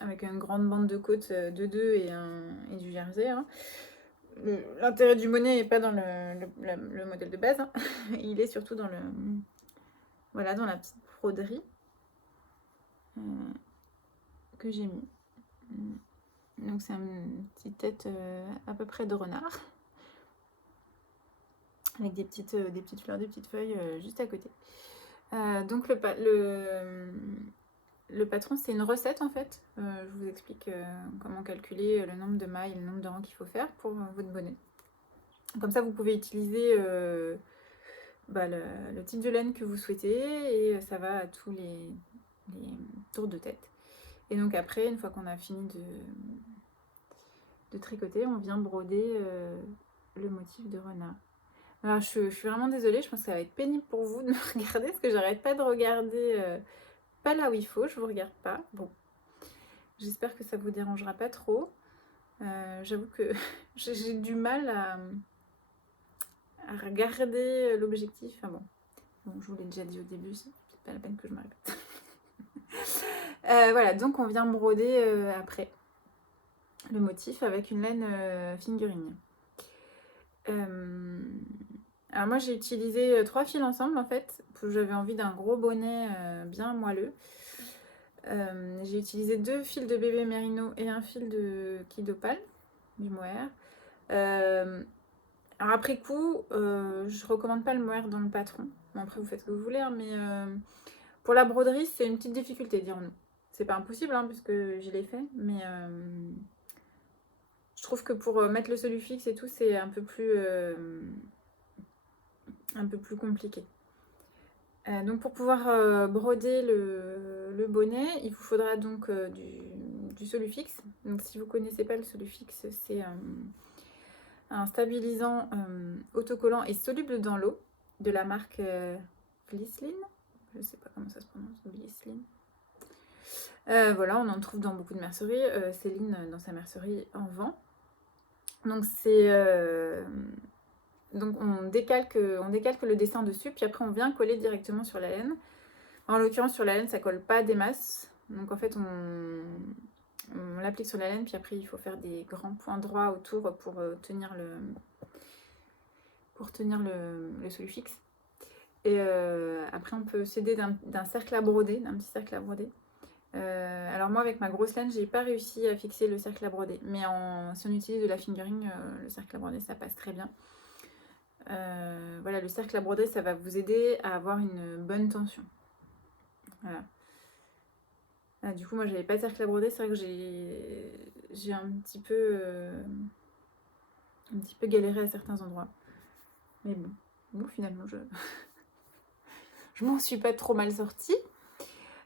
avec une grande bande de côte de 2 et du jersey. Hein. L'intérêt du bonnet n'est pas dans le modèle de base, hein. Il est surtout dans dans la petite broderie que j'ai mis. Donc c'est une petite tête à peu près de renard, avec des petites fleurs, des petites feuilles juste à côté. Donc le patron, c'est une recette en fait. Je vous explique comment calculer le nombre de mailles et le nombre de rangs qu'il faut faire pour votre bonnet. Comme ça, vous pouvez utiliser le type de laine que vous souhaitez et ça va à tous les tours de tête. Et donc après, une fois qu'on a fini de tricoter, on vient broder le motif de renard. Alors je suis vraiment désolée, je pense que ça va être pénible pour vous de me regarder parce que j'arrête pas de regarder pas là où il faut, je vous regarde pas. Bon, j'espère que ça vous dérangera pas trop. J'avoue que j'ai du mal à regarder l'objectif. Enfin bon, je vous l'ai déjà dit au début, c'est pas la peine que je me répète. Voilà, donc on vient broder après le motif avec une laine fingering. Alors moi j'ai utilisé 3 fils ensemble en fait, j'avais envie d'un gros bonnet bien moelleux. J'ai utilisé 2 fils de bébé mérino et un fil de Kidopal, du mohair. Alors après coup, je recommande pas le mohair dans le patron. Bon, après vous faites ce que vous voulez, hein, mais pour la broderie c'est une petite difficulté, dirons-nous. C'est pas impossible hein, puisque je l'ai fait, mais je trouve que pour mettre le solufix et tout c'est un peu plus compliqué. Donc pour pouvoir broder le bonnet, il vous faudra donc du solufix. Donc si vous ne connaissez pas le solufix, c'est un stabilisant autocollant et soluble dans l'eau de la marque Glycerin. Je ne sais pas comment ça se prononce, Glycerin. Voilà, on en trouve dans beaucoup de merceries. Céline, dans sa mercerie, en vend. Donc c'est... Donc on décalque le dessin dessus, puis après on vient coller directement sur la laine. En l'occurrence sur la laine ça colle pas des masses, donc en fait on l'applique sur la laine, puis après il faut faire des grands points droits autour pour tenir le solufix. Et après on peut s'aider d'un cercle à broder, d'un petit cercle à broder. Alors moi avec ma grosse laine j'ai pas réussi à fixer le cercle à broder, mais si on utilise de la fingering, le cercle à broder ça passe très bien. Voilà, le cercle à broder ça va vous aider à avoir une bonne tension. Voilà. Du coup moi j'avais pas de cercle à broder, c'est vrai que j'ai un petit peu galéré à certains endroits, mais bon finalement je m'en suis pas trop mal sortie.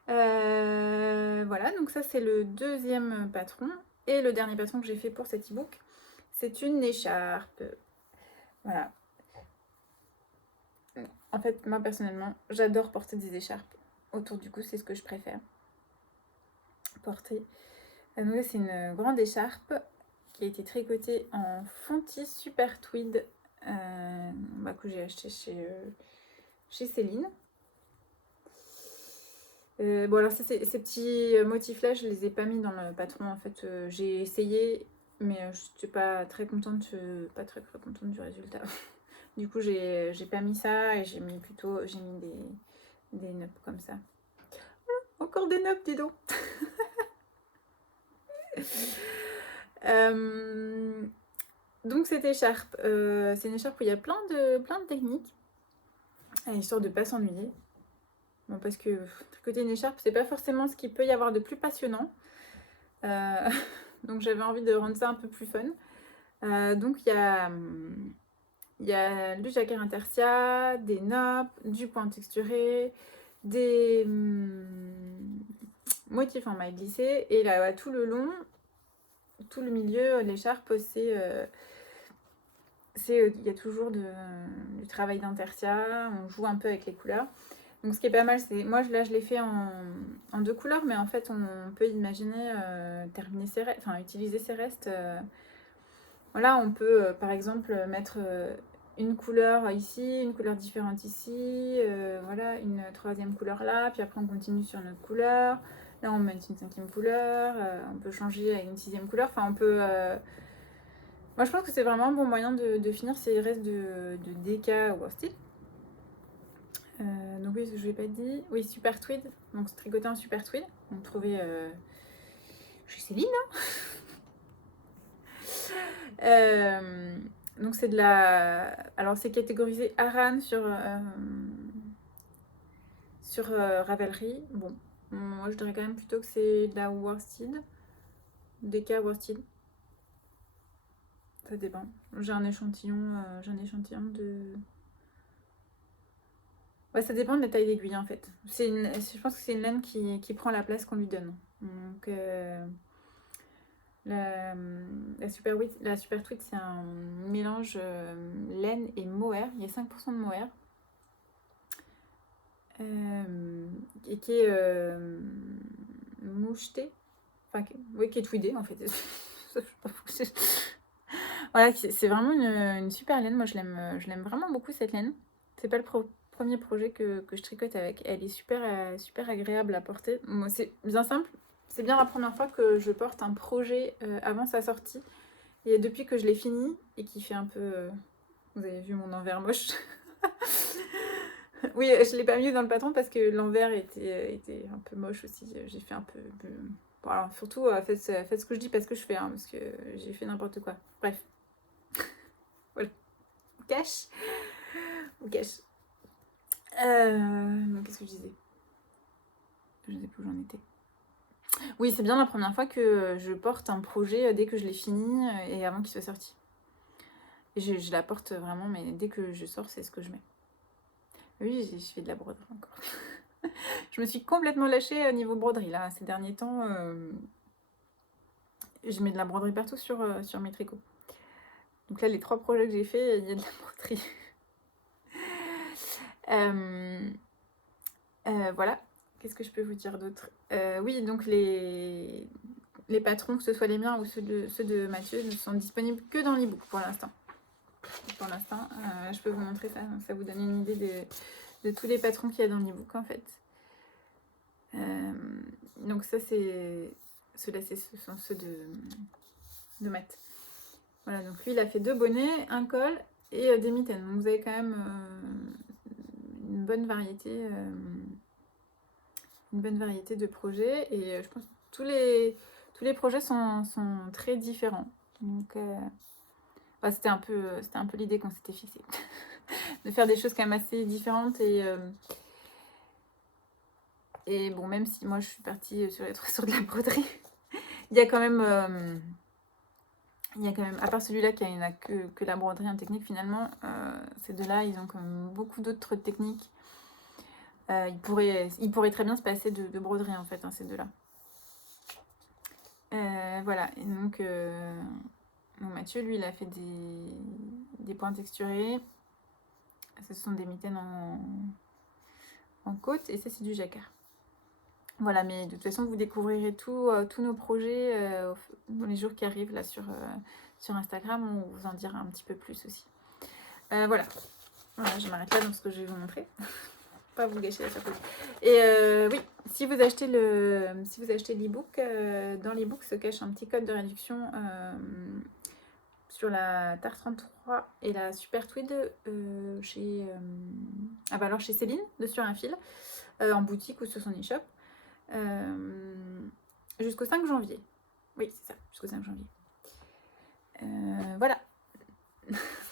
Voilà, donc ça c'est le deuxième patron. Et le dernier patron que j'ai fait pour cet e-book, c'est une écharpe. Voilà. En fait, moi personnellement, j'adore porter des écharpes. Autour du cou, c'est ce que je préfère porter. Donc là, c'est une grande écharpe qui a été tricotée en fontis super tweed que j'ai acheté chez Céline. Bon alors ces petits motifs là je les ai pas mis dans le patron en fait, j'ai essayé mais je n'étais pas très contente du résultat. Du coup j'ai pas mis ça et j'ai mis des noeuds comme ça. Encore des noeuds, dis donc. Donc cette écharpe, c'est une écharpe où il y a plein de techniques, histoire de pas s'ennuyer. Bon, parce que tricoter une écharpe, c'est pas forcément ce qu'il peut y avoir de plus passionnant. Donc j'avais envie de rendre ça un peu plus fun. Donc il y a du jacquard intarsia, des nappes, du point texturé, des motifs en maille glissée. Et là, tout le long, tout le milieu, l'écharpe, il y a toujours du travail d'intertia, on joue un peu avec les couleurs. Donc ce qui est pas mal, c'est moi là je l'ai fait en 2 couleurs, mais en fait on peut imaginer utiliser ces restes. Voilà, on peut par exemple mettre une couleur ici, une couleur différente ici, voilà, une troisième couleur là, puis après on continue sur notre couleur. Là on met une 5e couleur, on peut changer à une 6e couleur. Enfin on peut moi je pense que c'est vraiment un bon moyen de finir ces restes de DK ou style. Donc oui, ce que je n'ai pas dit. Oui, super tweed. Donc c'est tricoté en super tweed. Donc trouvé chez Céline. Donc c'est de la... Alors c'est catégorisé Aran sur Ravelry. Bon, Moi, je dirais quand même plutôt que c'est de la worsted, des cas worsted. Ça dépend. J'ai un échantillon de... Ouais, ça dépend de la taille d'aiguille en fait. Je pense que c'est une laine qui prend la place qu'on lui donne. Donc, la, la Super Tweed, c'est un mélange laine et mohair. Il y a 5% de mohair. Et qui est moucheté. Enfin, oui, qui est tweedé en fait. Voilà, c'est vraiment une super laine. Moi, je l'aime vraiment beaucoup cette laine. C'est pas le premier projet que je tricote avec. Elle est super agréable à porter. Moi, c'est bien simple. C'est bien la première fois que je porte un projet avant sa sortie. Et depuis que je l'ai fini et qui fait un peu... vous avez vu mon envers moche. Oui, je l'ai pas mis dans le patron parce que l'envers était un peu moche aussi. J'ai fait un peu... Bon, alors surtout, faites ce que je dis parce que je fais, hein, parce que j'ai fait n'importe quoi. Bref. Voilà. Cache. Ou cache. Qu'est-ce que je disais? Je ne sais plus où j'en étais. Oui, c'est bien la première fois que je porte un projet dès que je l'ai fini et avant qu'il soit sorti. Et je la porte vraiment, mais dès que je sors, c'est ce que je mets. Oui, je fais de la broderie encore. Je me suis complètement lâchée au niveau broderie là, ces derniers temps. Je mets de la broderie partout sur mes tricots. Donc là, les 3 projets que j'ai fait, il y a de la broderie. Voilà. Qu'est-ce que je peux vous dire d'autre? Oui, donc les patrons, que ce soit les miens ou ceux de Mathieu, ne sont disponibles que dans l'ebook pour l'instant. Pour l'instant, je peux vous montrer ça. Donc ça vous donne une idée de tous les patrons qu'il y a dans l'ebook en fait. Donc ça, ceux-là, ce sont ceux de Matt. Voilà, donc lui, il a fait 2 bonnets, un col et des mitaines. Donc vous avez quand même une bonne variété de projets. Et je pense que tous les projets sont très différents. Donc bah, c'était un peu l'idée qu'on s'était fixée. De faire des choses quand même assez différentes et bon, même si moi je suis partie sur de la broderie, il y a quand même, à part celui-là qui n'a que la broderie en technique finalement, ces deux-là, ils ont quand même beaucoup d'autres techniques. Ils pourraient très bien se passer de broderie en fait, hein, ces deux-là. Voilà, et donc Mathieu, lui, il a fait des points texturés. Ce sont des mitaines en côte et ça, c'est du jacquard. Voilà, mais de toute façon, vous découvrirez tous nos projets dans les jours qui arrivent là sur Instagram. On vous en dira un petit peu plus aussi. Voilà, je m'arrête là dans ce que je vais vous montrer. Pas vous gâcher la surprise. Et oui, si vous achetez l'ebook, dans l'ebook se cache un petit code de réduction sur la Tarte 33 et la Super Tweed chez Céline, de Sur un fil, en boutique ou sur son e-shop. Jusqu'au 5 janvier. Oui, c'est ça, jusqu'au 5 janvier. Voilà.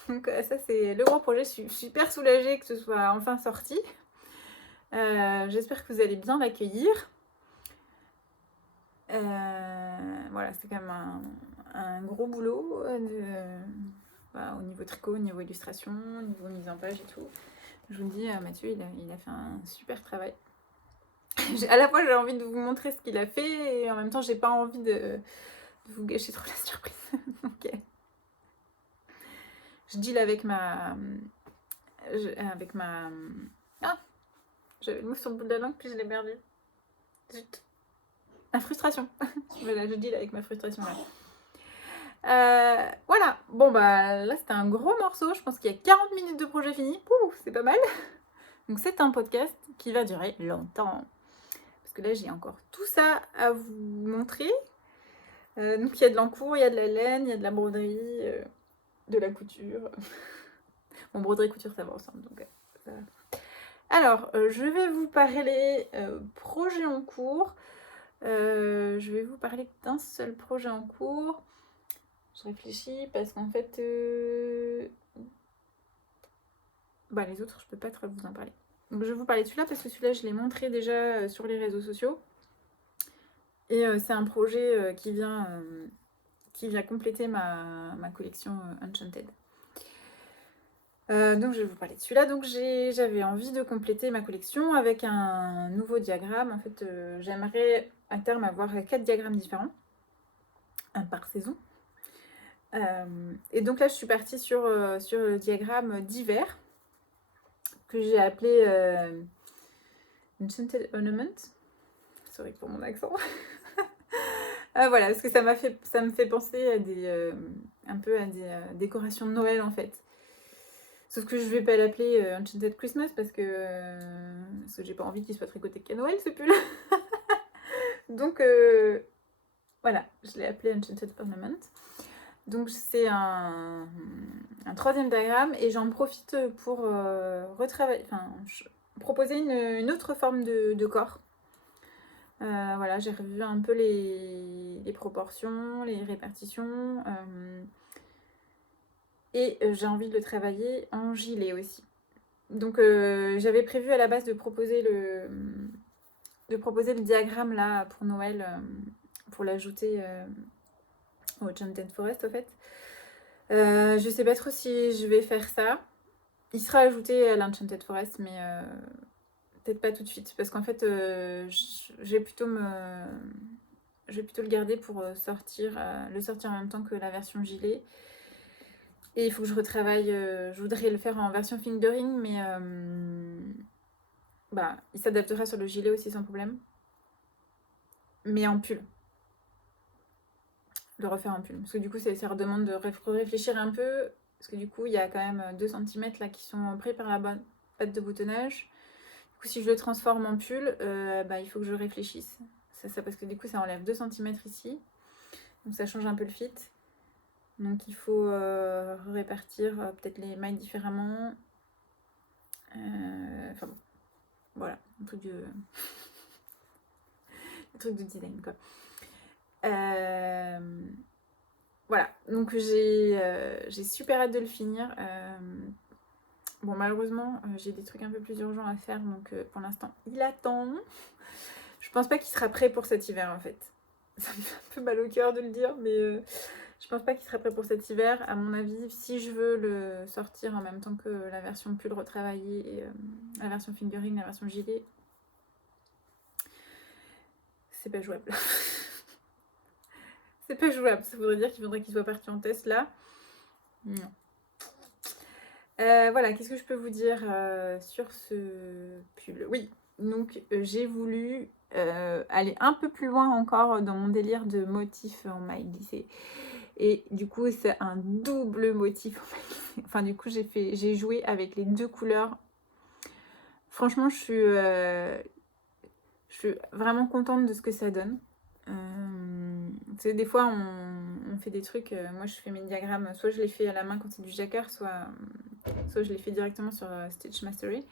Donc ça, c'est le gros projet. Je suis super soulagée que ce soit enfin sorti. J'espère que vous allez bien l'accueillir. Voilà, c'est quand même un gros boulot au niveau tricot, au niveau illustration, au niveau mise en page et tout. Je vous dis, Mathieu, il a fait un super travail. À la fois, j'ai envie de vous montrer ce qu'il a fait et en même temps, j'ai pas envie de vous gâcher trop la surprise. Ok. Je deal avec ma... Ah, j'avais le mot sur le bout de la langue, puis je l'ai perdu. Zut. La frustration. Voilà, je deal avec ma frustration là. Voilà. Bon, bah là, c'était un gros morceau. Je pense qu'il y a 40 minutes de projet fini. Ouh, c'est pas mal. Donc, c'est un podcast qui va durer longtemps. Parce que là, j'ai encore tout ça à vous montrer. Donc, il y a de l'encours, il y a de la laine, il y a de la broderie, de la couture. Bon, broderie, couture, ça va ensemble. Donc, ça va. Alors, je vais vous parler projet en cours. Je vais vous parler d'un seul projet en cours. Je réfléchis parce qu'en fait, les autres, je peux pas trop vous en parler. Donc, je vais vous parler de celui-là parce que celui-là, je l'ai montré déjà sur les réseaux sociaux. Et c'est un projet qui vient compléter ma collection Enchanted. Donc je vais vous parler de celui-là. Donc j'avais envie de compléter ma collection avec un nouveau diagramme. En fait, j'aimerais à terme avoir 4 diagrammes différents, un par saison. Et donc là, je suis partie sur le diagramme d'hiver que j'ai appelé Enchanted Ornament. Sorry pour mon accent. Voilà, parce que ça me fait penser à un peu à des décorations de Noël en fait. Sauf que je vais pas l'appeler Enchanted Christmas parce que j'ai pas envie qu'il soit tricoté qu'à Noël ce pull. Donc voilà, je l'ai appelé Enchanted Ornament. Donc c'est un troisième diagramme et j'en profite pour retravailler, proposer une autre forme de corps. Voilà, j'ai revu un peu les proportions, les répartitions. Et j'ai envie de le travailler en gilet aussi. Donc j'avais prévu à la base de proposer le diagramme là pour Noël, pour l'ajouter au Enchanted Forest en fait. Je sais pas trop si je vais faire ça. Il sera ajouté à l'Enchanted Forest, mais peut-être pas tout de suite. Parce qu'en fait, je vais plutôt le garder pour le sortir en même temps que la version gilet. Et il faut que je retravaille. Je voudrais le faire en version fingering, mais il s'adaptera sur le gilet aussi sans problème. Mais en pull. Le refaire en pull. Parce que du coup, ça redemande de réfléchir un peu. Parce que du coup, il y a quand même 2 cm là qui sont pris par la patte de boutonnage. Du coup, si je le transforme en pull, il faut que je réfléchisse. Ça, parce que du coup, ça enlève 2 cm ici. Donc ça change un peu le fit. Donc il faut répartir peut-être les mailles différemment. Enfin bon, voilà, un truc de design quoi. Voilà, donc j'ai super hâte de le finir. Bon, malheureusement, j'ai des trucs un peu plus urgents à faire, donc pour l'instant, il attend. Je pense pas qu'il sera prêt pour cet hiver en fait. Ça me fait un peu mal au cœur de le dire, mais je pense pas qu'il sera prêt pour cet hiver. À mon avis, si je veux le sortir en même temps que la version pull retravaillée et la version fingering, la version gilet, c'est pas jouable. C'est pas jouable. Ça voudrait dire qu'il faudrait qu'il soit parti en test là. Non. Voilà, qu'est-ce que je peux vous dire sur ce pull? Oui, donc j'ai voulu aller un peu plus loin encore dans mon délire de motifs en maille glissée. Et du coup, c'est un double motif. Enfin, du coup, j'ai joué avec les 2 couleurs. Franchement, je suis vraiment contente de ce que ça donne. Des fois, on fait des trucs. Moi, je fais mes diagrammes. Soit je les fais à la main quand c'est du jacquard, soit je les fais directement sur Stitch Mastery.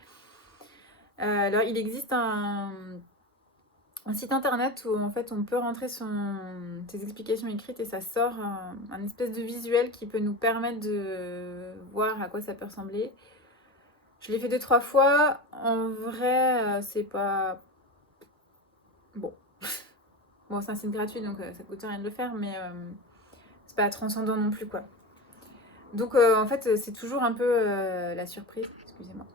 Alors, il existe un site internet où en fait on peut rentrer ses explications écrites et ça sort un espèce de visuel qui peut nous permettre de voir à quoi ça peut ressembler. Je l'ai fait 2-3 fois. En vrai, c'est pas... Bon. Bon, c'est un site gratuit, donc ça coûte rien de le faire, mais c'est pas transcendant non plus, quoi. Donc, en fait, c'est toujours un peu la surprise. Excusez-moi.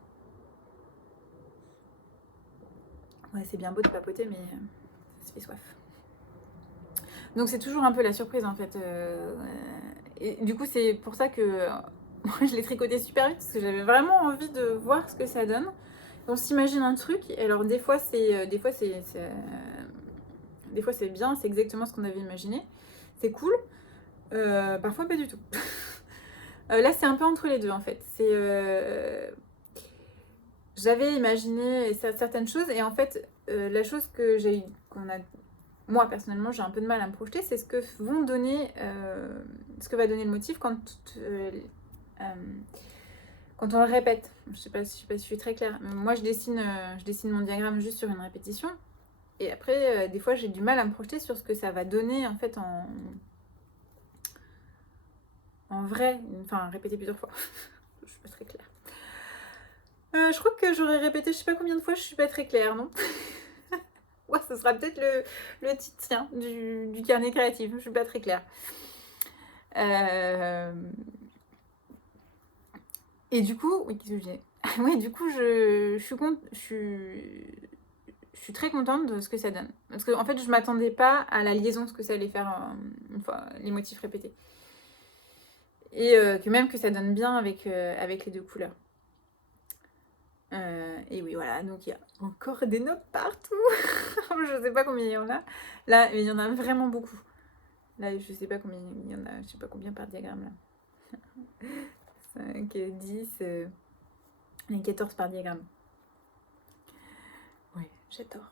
Ouais, c'est bien beau de papoter, mais ça se fait soif. Donc, c'est toujours un peu la surprise, en fait. Et du coup, c'est pour ça que moi, je l'ai tricoté super vite, parce que j'avais vraiment envie de voir ce que ça donne. On s'imagine un truc, et alors des fois, c'est bien, c'est exactement ce qu'on avait imaginé. C'est cool. Parfois, pas du tout. Là, c'est un peu entre les deux, en fait. J'avais imaginé certaines choses, et en fait, la chose moi, personnellement, j'ai un peu de mal à me projeter, c'est ce que va donner le motif quand on le répète. Je sais pas si je suis très claire. Mais moi, je dessine mon diagramme juste sur une répétition. Et après, des fois, j'ai du mal à me projeter sur ce que ça va donner, en fait, en vrai. Enfin, répéter plusieurs fois. Je suis pas très claire. Je crois que j'aurais répété je sais pas combien de fois, je suis pas très claire, non? Ouais, ce sera peut-être le titre, tiens, du carnet créatif. Je suis pas très claire. Et du coup, oui, qu'est-ce que je disais? Oui, du coup, je suis très contente de ce que ça donne. Parce que en fait, je m'attendais pas à la liaison, ce que ça allait faire une fois les motifs répétés. Et que même que ça donne bien avec les deux couleurs. Et oui, voilà, donc il y a encore des notes partout. Je sais pas combien il y en a. Là, il y en a vraiment beaucoup. Là, je sais pas combien il y en a, je sais pas combien par diagramme là. 5, 10, et 14 par diagramme. Oui, j'adore.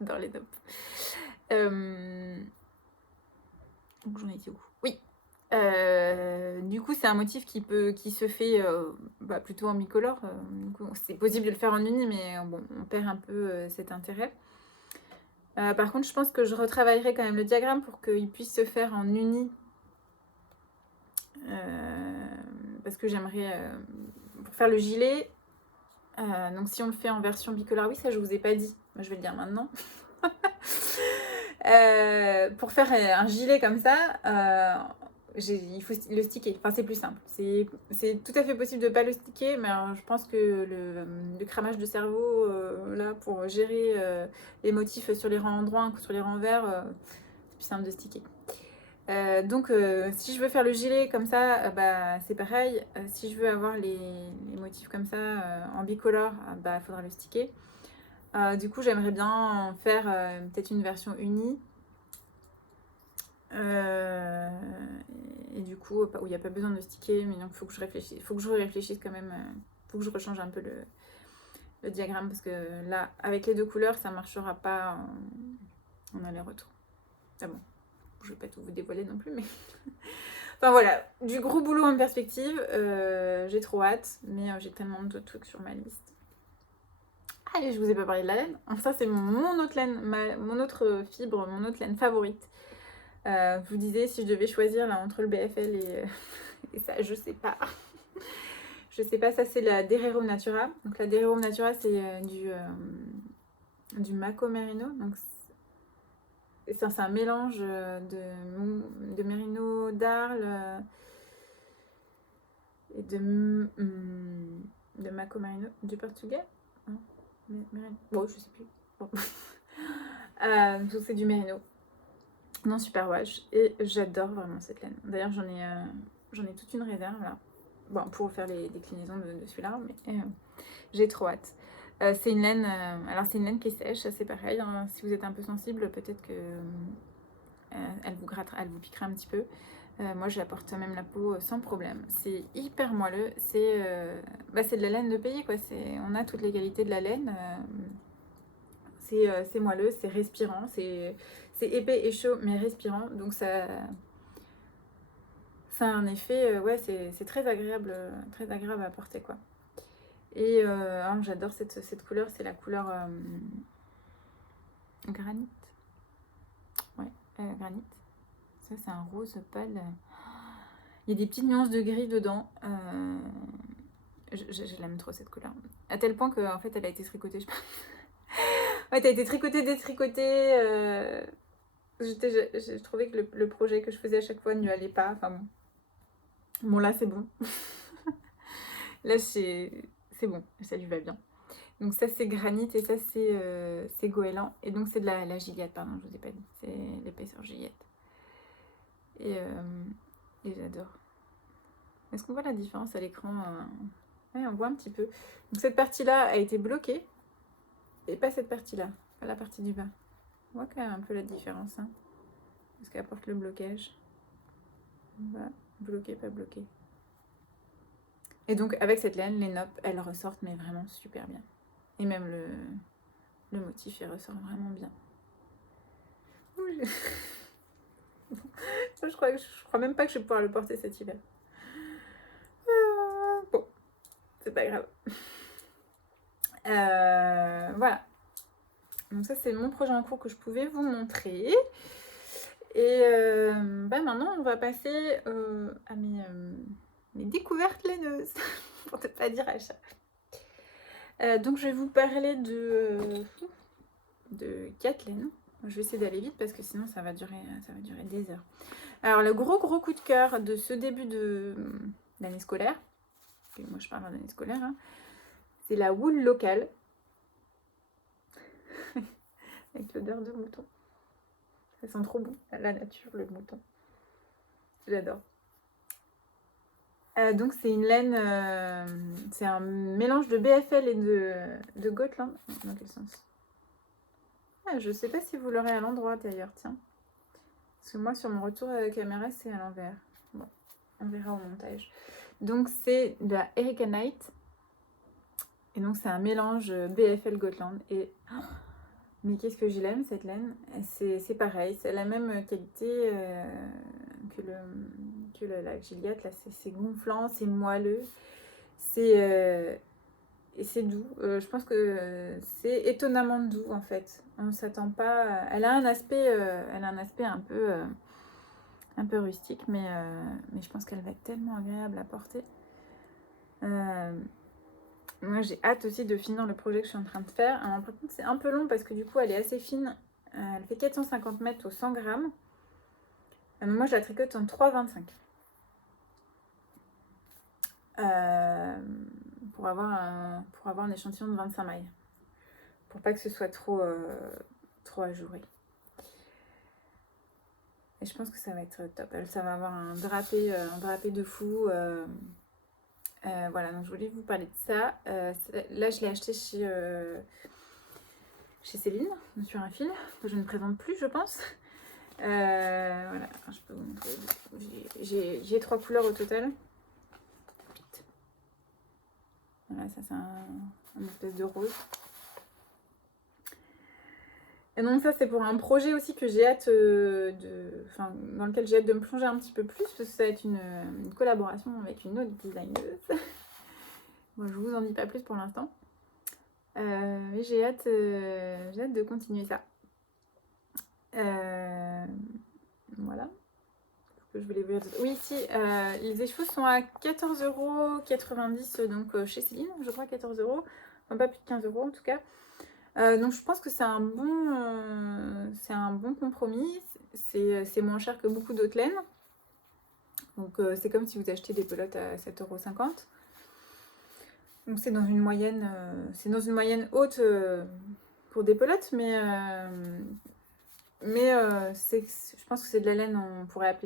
J'adore les notes. Donc j'en étais où? Oui. Du coup, c'est un motif qui se fait plutôt en bicolore. C'est possible de le faire en uni, mais bon, on perd un peu cet intérêt. Par contre, je pense que je retravaillerai quand même le diagramme pour qu'il puisse se faire en uni. Parce que j'aimerais, pour faire le gilet, donc si on le fait en version bicolore, oui, ça je vous ai pas dit, moi je vais le dire maintenant. Pour faire un gilet comme ça, il faut le sticker. Enfin, c'est plus simple. C'est tout à fait possible de ne pas le sticker, mais alors, je pense que le cramage de cerveau, là, pour gérer les motifs sur les rangs endroits que sur les rangs verts, c'est plus simple de sticker. Donc, si je veux faire le gilet comme ça, c'est pareil. Si je veux avoir les motifs comme ça en bicolore, il faudra le sticker. Du coup, j'aimerais bien faire peut-être une version unie. Et du coup, où il n'y a pas besoin de sticker, mais donc il faut que je réfléchisse. Il faut que je réfléchisse quand même. Il faut que je rechange un peu le diagramme parce que là, avec les deux couleurs, ça ne marchera pas en aller-retour. Ah bon, je ne vais pas tout vous dévoiler non plus, mais. Enfin voilà, du gros boulot en perspective. J'ai trop hâte, mais j'ai tellement de trucs sur ma liste. Allez, je vous ai pas parlé de la laine. Ça, c'est mon autre laine, mon autre fibre, mon autre laine favorite. Je vous disais, si je devais choisir là entre le BFL et ça, je sais pas. Je sais pas, ça c'est la Dererum Natura. Donc la Dererum Natura, c'est du Mako Merino. Donc c'est un mélange de Merino d'Arles et de Mako Merino. Du portugais? Bon, je sais plus. Bon. Donc c'est du Merino. Non, super wash. Et j'adore vraiment cette laine. D'ailleurs, j'en ai toute une réserve là. Bon, pour faire les déclinaisons de celui-là, mais j'ai trop hâte. C'est une laine, alors c'est une laine qui est sèche, c'est pareil. Hein. Si vous êtes un peu sensible, peut-être que elle vous grattera, elle vous piquera un petit peu. Moi, je la porte même la peau sans problème. C'est hyper moelleux. C'est de la laine de pays, quoi. On a toutes les qualités de la laine. C'est moelleux, c'est respirant, c'est épais et chaud, mais respirant. Donc ça a un effet, ouais, c'est très agréable à porter, quoi. Et j'adore cette couleur, c'est la couleur granit. Ouais, granit. Ça, c'est un rose pâle. Il y a des petites nuances de gris dedans. Je l'aime trop cette couleur. À tel point qu'en fait, elle a été tricotée, je pense. Ouais, t'as été tricotée, détricotée. Je trouvais que le projet que je faisais à chaque fois ne lui allait pas. Enfin bon. Bon, là, c'est bon. Là, c'est bon. Ça lui va bien. Donc ça, c'est granit et ça, c'est goéland. Et donc, c'est de la gillette, pardon, je vous ai pas dit. C'est l'épaisseur gillette. Et j'adore. Est-ce qu'on voit la différence à l'écran? Ouais, on voit un petit peu. Donc cette partie-là a été bloquée. Et pas cette partie-là. Pas la partie du bas. On voit quand même un peu la différence. Hein, parce qu'elle apporte le blocage. Voilà. Bloqué, pas bloqué. Et donc avec cette laine, les noppes, elles ressortent mais vraiment super bien. Et même le motif, il ressort vraiment bien. Je crois même pas que je vais pouvoir le porter cet hiver. Bon, c'est pas grave. Voilà. Donc ça, c'est mon projet en cours que je pouvais vous montrer. Et maintenant, on va passer à mes découvertes laineuses, pour ne pas dire achats. Donc, je vais vous parler de de 4 laines. Je vais essayer d'aller vite parce que sinon ça va durer des heures. Alors le gros coup de cœur de ce début d'année scolaire, moi je parle d'année scolaire, hein, c'est la wool locale. Avec l'odeur de mouton. Ça sent trop bon, la nature, le mouton. J'adore. Donc c'est une laine, c'est un mélange de BFL et de Gotland. Dans quel sens? Je sais pas si vous l'aurez à l'endroit d'ailleurs, tiens. Parce que moi sur mon retour à la caméra c'est à l'envers. Bon, on verra au montage. Donc c'est de la Erika Knight. Et donc c'est un mélange BFL Gotland. Et mais qu'est-ce que je l'aime cette laine. C'est pareil, c'est la même qualité que la Gilliatt. Là c'est gonflant, c'est moelleux. Et c'est doux. Je pense que c'est étonnamment doux en fait. On s'attend pas. Elle a un aspect un peu rustique, mais je pense qu'elle va être tellement agréable à porter. Moi j'ai hâte aussi de finir le projet que je suis en train de faire. Alors, par contre c'est un peu long parce que du coup elle est assez fine. Elle fait 450 mètres au 100 grammes. Moi je la tricote en 3,25. Pour avoir un échantillon de 25 mailles. Pour pas que ce soit trop ajouré. Et je pense que ça va être top. Ça va avoir un drapé de fou. Voilà, donc je voulais vous parler de ça. Là, je l'ai acheté chez Céline, sur un fil, que je ne présente plus, je pense. Voilà, je peux vous montrer. J'ai 3 couleurs au total. Voilà, ça c'est un espèce de rose. Et donc ça c'est pour un projet aussi que j'ai hâte dans lequel j'ai hâte de me plonger un petit peu plus, parce que ça va être une collaboration avec une autre designeuse. Moi je vous en dis pas plus pour l'instant. Mais j'ai hâte de continuer ça. Voilà. Je voulais vous dire. Oui, si, les échevaux sont à 14,90 € donc chez Céline, je crois 14 €. Enfin, pas plus de 15 € en tout cas. Donc je pense que c'est un bon compromis. C'est moins cher que beaucoup d'autres laines. Donc c'est comme si vous achetez des pelotes à 7,50 €. Donc c'est dans une moyenne haute pour des pelotes, mais je pense que c'est de la laine, on pourrait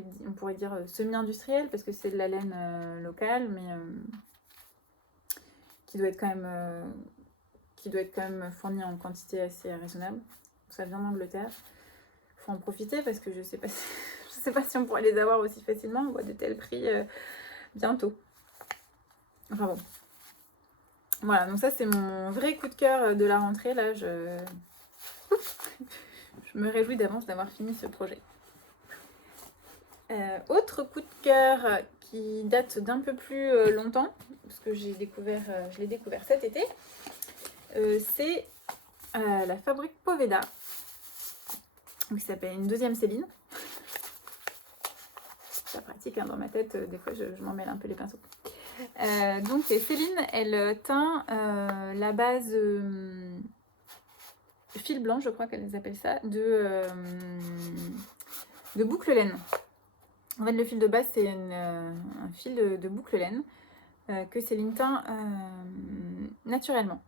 dire semi-industrielle, parce que c'est de la laine locale, mais qui doit être quand même fournie en quantité assez raisonnable. Ça vient d'Angleterre. Il faut en profiter parce que je sais pas si on pourrait les avoir aussi facilement. On voit de tels prix bientôt. Enfin bon. Voilà, donc ça c'est mon vrai coup de cœur de la rentrée. Là, je me réjouis d'avance d'avoir fini ce projet. Autre coup de cœur qui date d'un peu plus longtemps, parce que je l'ai découvert cet été, c'est la fabrique Poveda, qui s'appelle une deuxième Céline. C'est pratique, hein, dans ma tête, des fois je m'en mêle un peu les pinceaux. Donc Céline, elle teint la base fil blanc, je crois qu'elles appellent ça, de boucle laine. En fait, le fil de base, c'est un fil de boucle laine que Céline teint naturellement.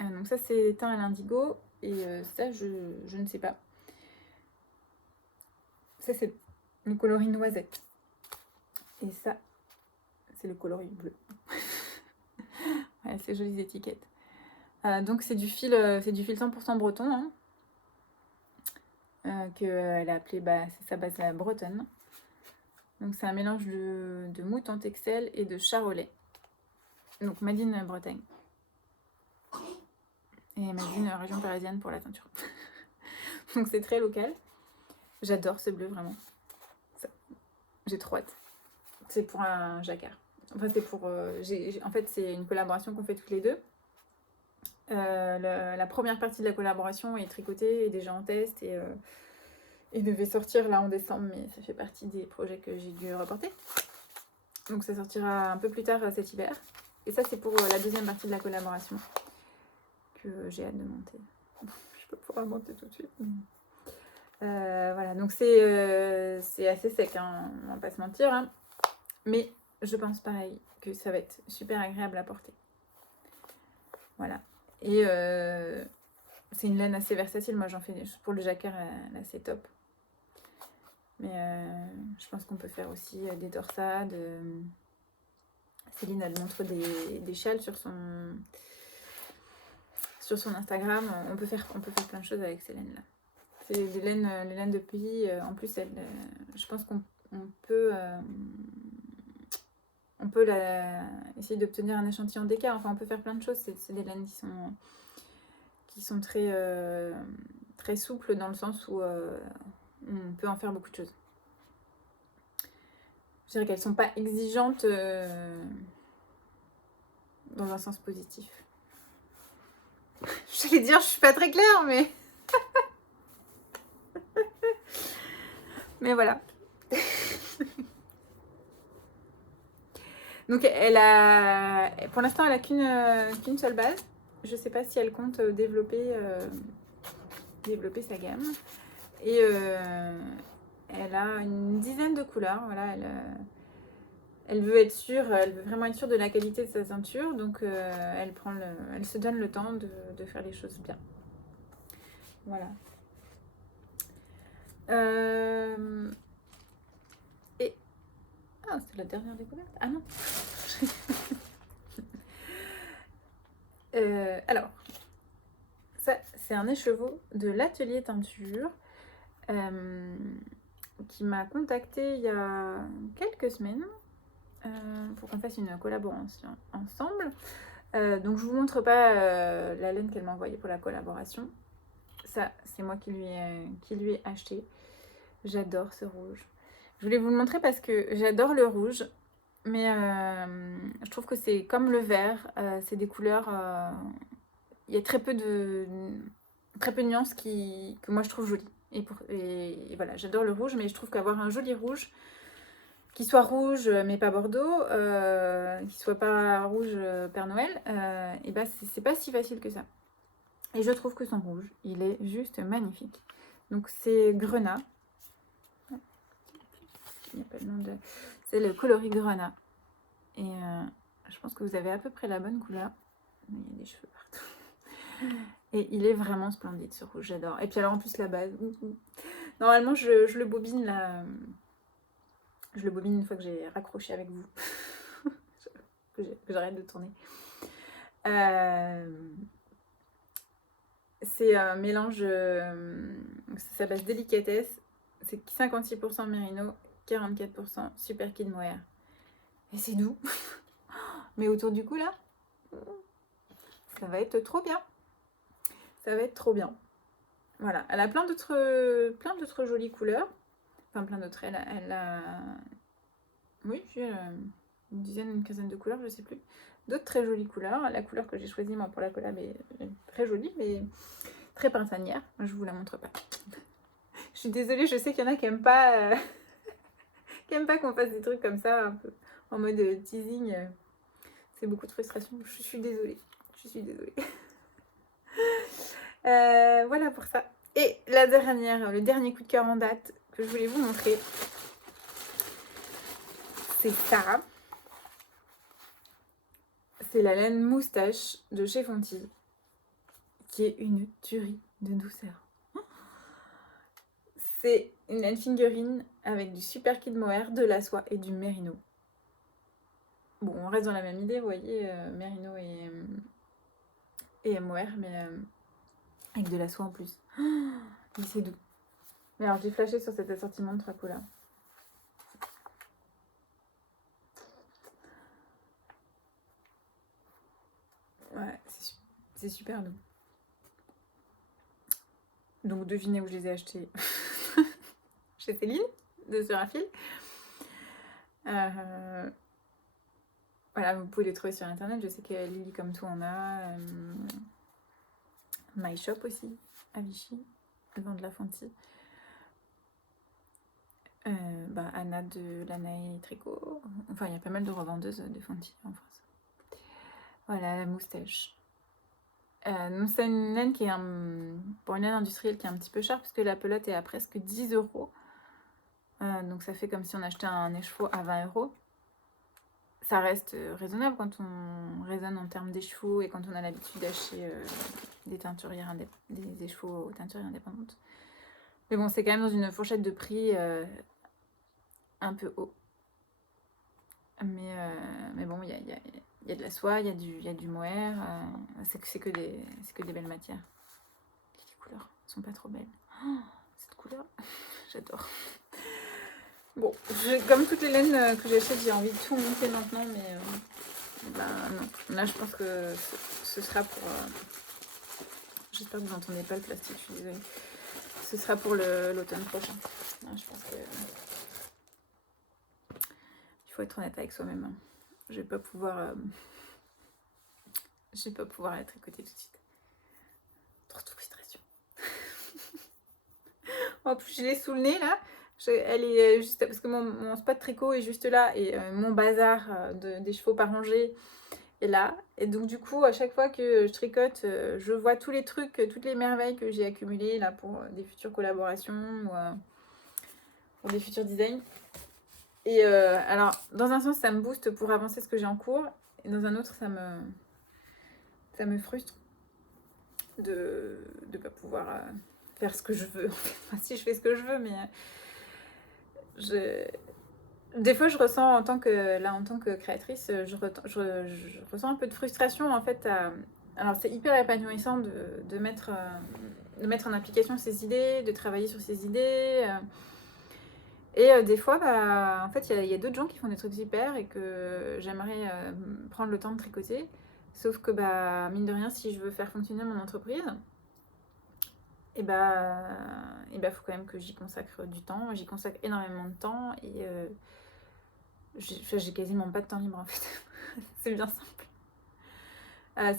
Donc ça, c'est teint à l'indigo, et ça, je ne sais pas. Ça, c'est le coloris noisette. Et ça, c'est le coloris bleu. Ouais, c'est jolies étiquettes. Donc c'est du fil 100% breton, hein, qu'elle a appelé, c'est sa base bretonne. Donc c'est un mélange de moute en texel et de charolais. Donc made in Bretagne. Et made in région parisienne pour la teinture. Donc c'est très local. J'adore ce bleu, vraiment. J'ai trop hâte. C'est pour un jacquard. Enfin, c'est pour... en fait, c'est une collaboration qu'on fait toutes les deux. La première partie de la collaboration est tricotée, est déjà en test, et devait sortir là en décembre, mais ça fait partie des projets que j'ai dû reporter. Donc ça sortira un peu plus tard cet hiver. Et ça, c'est pour la deuxième partie de la collaboration que j'ai hâte de monter. Je peux pouvoir monter tout de suite. Voilà, donc c'est assez sec, hein, on va pas se mentir. Hein. Mais je pense pareil que ça va être super agréable à porter. Voilà. Et c'est une laine assez versatile. Moi, j'en fais pour le jacquard, là, c'est top. Mais je pense qu'on peut faire aussi des torsades. Céline, elle montre des châles sur son Instagram. On peut faire plein de choses avec ces laines-là. C'est des laines, les laines de pays. En plus, je pense qu'on peut... on peut essayer d'obtenir un échantillon d'écart. Enfin, on peut faire plein de choses. C'est des laines qui sont très, très souples dans le sens où on peut en faire beaucoup de choses. Je dirais qu'elles ne sont pas exigeantes dans un sens positif. J'allais dire, je suis pas très claire, mais... mais voilà. Donc, pour l'instant, elle a qu'une seule base. Je sais pas si elle compte développer sa gamme. Et elle a une dizaine de couleurs. Voilà, elle veut être sûre, elle veut vraiment être sûre de la qualité de sa ceinture. Donc, elle se donne le temps de faire les choses bien. Voilà. Et... Ah, c'était la dernière découverte. Ah non. Alors, ça, c'est un écheveau de l'atelier teinture qui m'a contacté il y a quelques semaines pour qu'on fasse une collaboration ensemble. Donc, je vous montre pas la laine qu'elle m'a envoyée pour la collaboration. Ça, c'est moi qui lui ai acheté. J'adore ce rouge. Je voulais vous le montrer parce que j'adore le rouge. Mais je trouve que c'est comme le vert. C'est des couleurs... il y a très peu de nuances que moi je trouve jolies. Et voilà, j'adore le rouge, mais je trouve qu'avoir un joli rouge, qui soit rouge mais pas bordeaux, qui soit pas rouge Père Noël, et ben c'est pas si facile que ça. Et je trouve que son rouge, il est juste magnifique. Donc c'est Grenat. Il n'y a pas le nom de... C'est le coloris Grenat. Et je pense que vous avez à peu près la bonne couleur. Mais il y a des cheveux partout. Et il est vraiment splendide ce rouge, j'adore. Et puis alors en plus la base. Normalement je le bobine là. Je le bobine une fois que j'ai raccroché avec vous. que j'arrête de tourner. C'est un mélange. Sa base délicatesse. C'est 56% Merino, 44% Super Kid Mohair. Et c'est doux. Mais autour du cou là, ça va être trop bien. Ça va être trop bien. Voilà, elle a plein d'autres jolies couleurs. Enfin, plein d'autres. Elle a... Oui, j'ai une dizaine, une quinzaine de couleurs, je sais plus. D'autres très jolies couleurs. La couleur que j'ai choisie moi pour la collab est très jolie, mais très printanière. Je vous la montre pas. Je suis désolée, je sais qu'il y en a qui aiment pas, qu'on fasse des trucs comme ça, un peu en mode teasing. C'est beaucoup de frustration. Je suis désolée. Voilà pour ça. Et le dernier coup de cœur en date que je voulais vous montrer, c'est ça. C'est la laine moustache de chez Fonty, qui est une tuerie de douceur. C'est une laine figurine avec du Super Kid Mohair, de la soie et du mérino. Bon, on reste dans la même idée, vous voyez, mérino et mohair, mais avec de la soie en plus. Mais c'est doux. Mais alors, j'ai flashé sur cet assortiment de 3 couleurs. Ouais, c'est super doux. Donc, devinez où je les ai achetés. Chez Céline, de Sur un fil. Voilà, vous pouvez les trouver sur internet. Je sais que Lily comme tout en a. My Shop aussi, à Vichy, devant de la Fonty. Anna de Lanae Tricot. Enfin, il y a pas mal de revendeuses de Fonty en France. Voilà, la moustache. Donc c'est une laine qui est pour une laine industrielle qui est un petit peu chère parce que la pelote est à presque 10 euros. Donc ça fait comme si on achetait un écheveau à 20 euros. Ça reste raisonnable quand on raisonne en termes d'écheveau et quand on a l'habitude d'acheter des teinturières des écheveaux aux teinturières indépendantes. Mais bon, c'est quand même dans une fourchette de prix un peu haut. Mais bon, il y a de la soie, il y a du mohair. C'est que des belles matières. Les couleurs sont pas trop belles. Oh, cette couleur, j'adore. Bon, comme toutes les laines que j'achète, j'ai envie de tout monter maintenant, mais non. Là, je pense que ce sera pour... J'espère que vous n'entendez pas le plastique, je suis désolée. Ce sera pour l'automne prochain. Je pense que... Il faut être honnête avec soi-même. Hein. Je vais pas pouvoir... Je vais pas pouvoir être écoutée tout de suite. Trop de frustration. En plus, je l'ai sous le nez, là. Elle est juste... Parce que mon spot tricot est juste là. Et mon bazar des chevaux pas rangés est là. Et donc, du coup, à chaque fois que je tricote, je vois tous les trucs, toutes les merveilles que j'ai accumulées là pour des futures collaborations ou pour des futurs designs. Et alors, dans un sens, ça me booste pour avancer ce que j'ai en cours. Et dans un autre, ça me frustre de ne pas pouvoir faire ce que je veux. Enfin, si je fais ce que je veux, mais des fois, je ressens en tant que créatrice, je ressens un peu de frustration en fait. Alors, c'est hyper épanouissant de mettre en application ses idées, de travailler sur ses idées. Et des fois, en fait, il y a d'autres gens qui font des trucs super et que j'aimerais prendre le temps de tricoter. Sauf que, mine de rien, si je veux faire fonctionner mon entreprise, et faut quand même que j'y consacre du temps. J'y consacre énormément de temps et j'ai quasiment pas de temps libre en fait. C'est bien simple.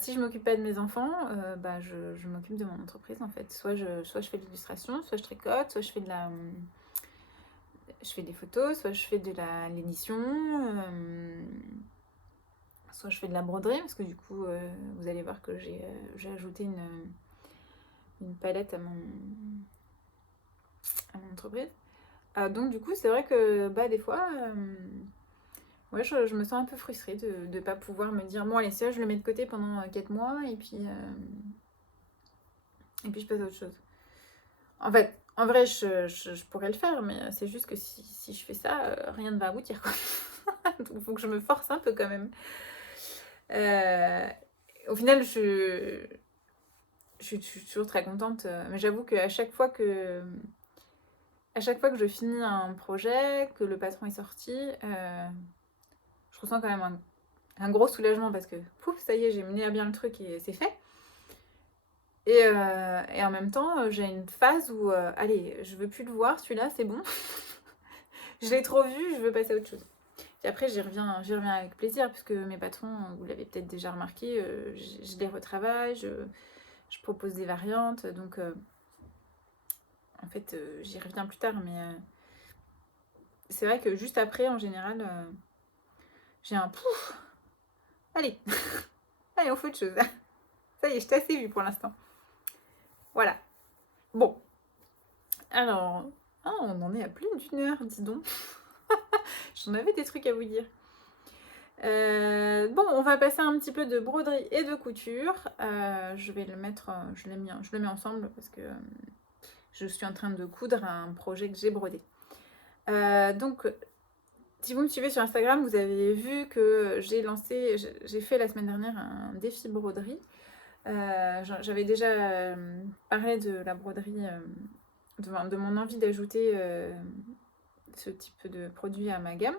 Si je m'occupe pas de mes enfants, je m'occupe de mon entreprise en fait. Soit je fais de l'illustration, soit je tricote, soit je fais des photos, soit je fais de l'édition, soit je fais de la broderie, parce que du coup, vous allez voir que j'ai ajouté une palette à mon entreprise. Donc du coup, c'est vrai que des fois, ouais, je me sens un peu frustrée de ne pas pouvoir me dire, bon allez, ça, je le mets de côté pendant 4 mois, et puis je passe à autre chose. En fait, en vrai, je pourrais le faire, mais c'est juste que si je fais ça, rien ne va aboutir, quoi. Donc il faut que je me force un peu quand même. Au final, je suis toujours très contente, mais j'avoue qu'à chaque fois que je finis un projet, que le patron est sorti, je ressens quand même un gros soulagement parce que pouf, ça y est, j'ai mené à bien le truc et c'est fait. Et en même temps, j'ai une phase où, allez, je veux plus le voir, celui-là, c'est bon. Je l'ai trop vu, je veux passer à autre chose. Et après, j'y reviens avec plaisir, puisque mes patrons, vous l'avez peut-être déjà remarqué, je les retravaille, je propose des variantes, donc en fait, j'y reviens plus tard, mais c'est vrai que juste après, en général, j'ai un pouf, allez, allez, on fait autre chose. Ça y est, je t'ai assez vu pour l'instant. Voilà. Bon. Alors, on en est à plus d'une heure, dis donc. J'en avais des trucs à vous dire. Bon, on va passer un petit peu de broderie et de couture. Je vais le mettre, je le mets ensemble parce que je suis en train de coudre un projet que j'ai brodé. Donc, si vous me suivez sur Instagram, vous avez vu que j'ai fait la semaine dernière un défi broderie. J'avais déjà parlé de la broderie, de mon envie d'ajouter ce type de produit à ma gamme.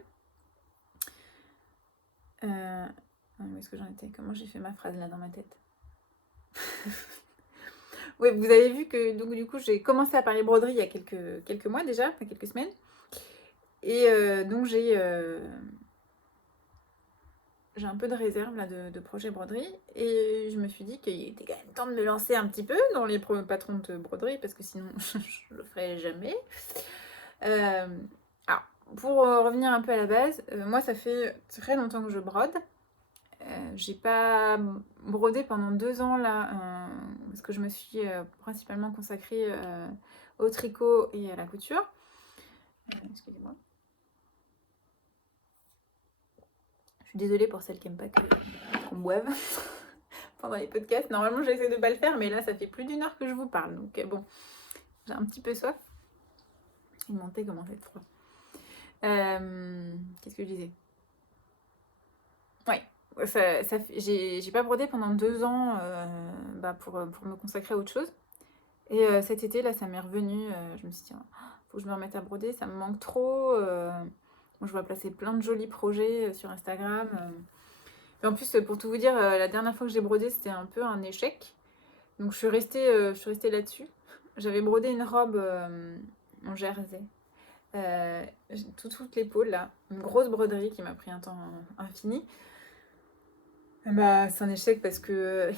Où est-ce que j'en étais? Comment j'ai fait ma phrase là dans ma tête? Oui, vous avez vu que donc, du coup, j'ai commencé à parler broderie il y a quelques mois déjà, enfin quelques semaines. Et donc j'ai un peu de réserve là, de projet broderie. Et je me suis dit qu'il était quand même temps de me lancer un petit peu dans les patrons de broderie parce que sinon je le ferai jamais. Alors, pour revenir un peu à la base, moi ça fait très longtemps que je brode. J'ai pas brodé pendant 2 ans là, parce que je me suis principalement consacrée au tricot et à la couture. Excusez-moi. Je suis désolée pour celles qui n'aiment pas qu'on boive pendant les podcasts. Normalement, j'essaie de pas le faire, mais là, ça fait plus d'1 heure que je vous parle. Donc bon, j'ai un petit peu soif. Et mon thé commence à être froid. Qu'est-ce que je disais? Ouais, j'ai pas brodé pendant 2 ans pour me consacrer à autre chose. Et cet été, là, ça m'est revenu. Je me suis dit, faut que je me remette à broder, ça me manque trop. Bon, je vois passer plein de jolis projets sur Instagram. Et en plus, pour tout vous dire, la dernière fois que j'ai brodé, c'était un peu un échec. Donc je suis restée là-dessus. J'avais brodé une robe en jersey. Toute l'épaule, là. Une grosse broderie qui m'a pris un temps infini. Bah, c'est un échec parce que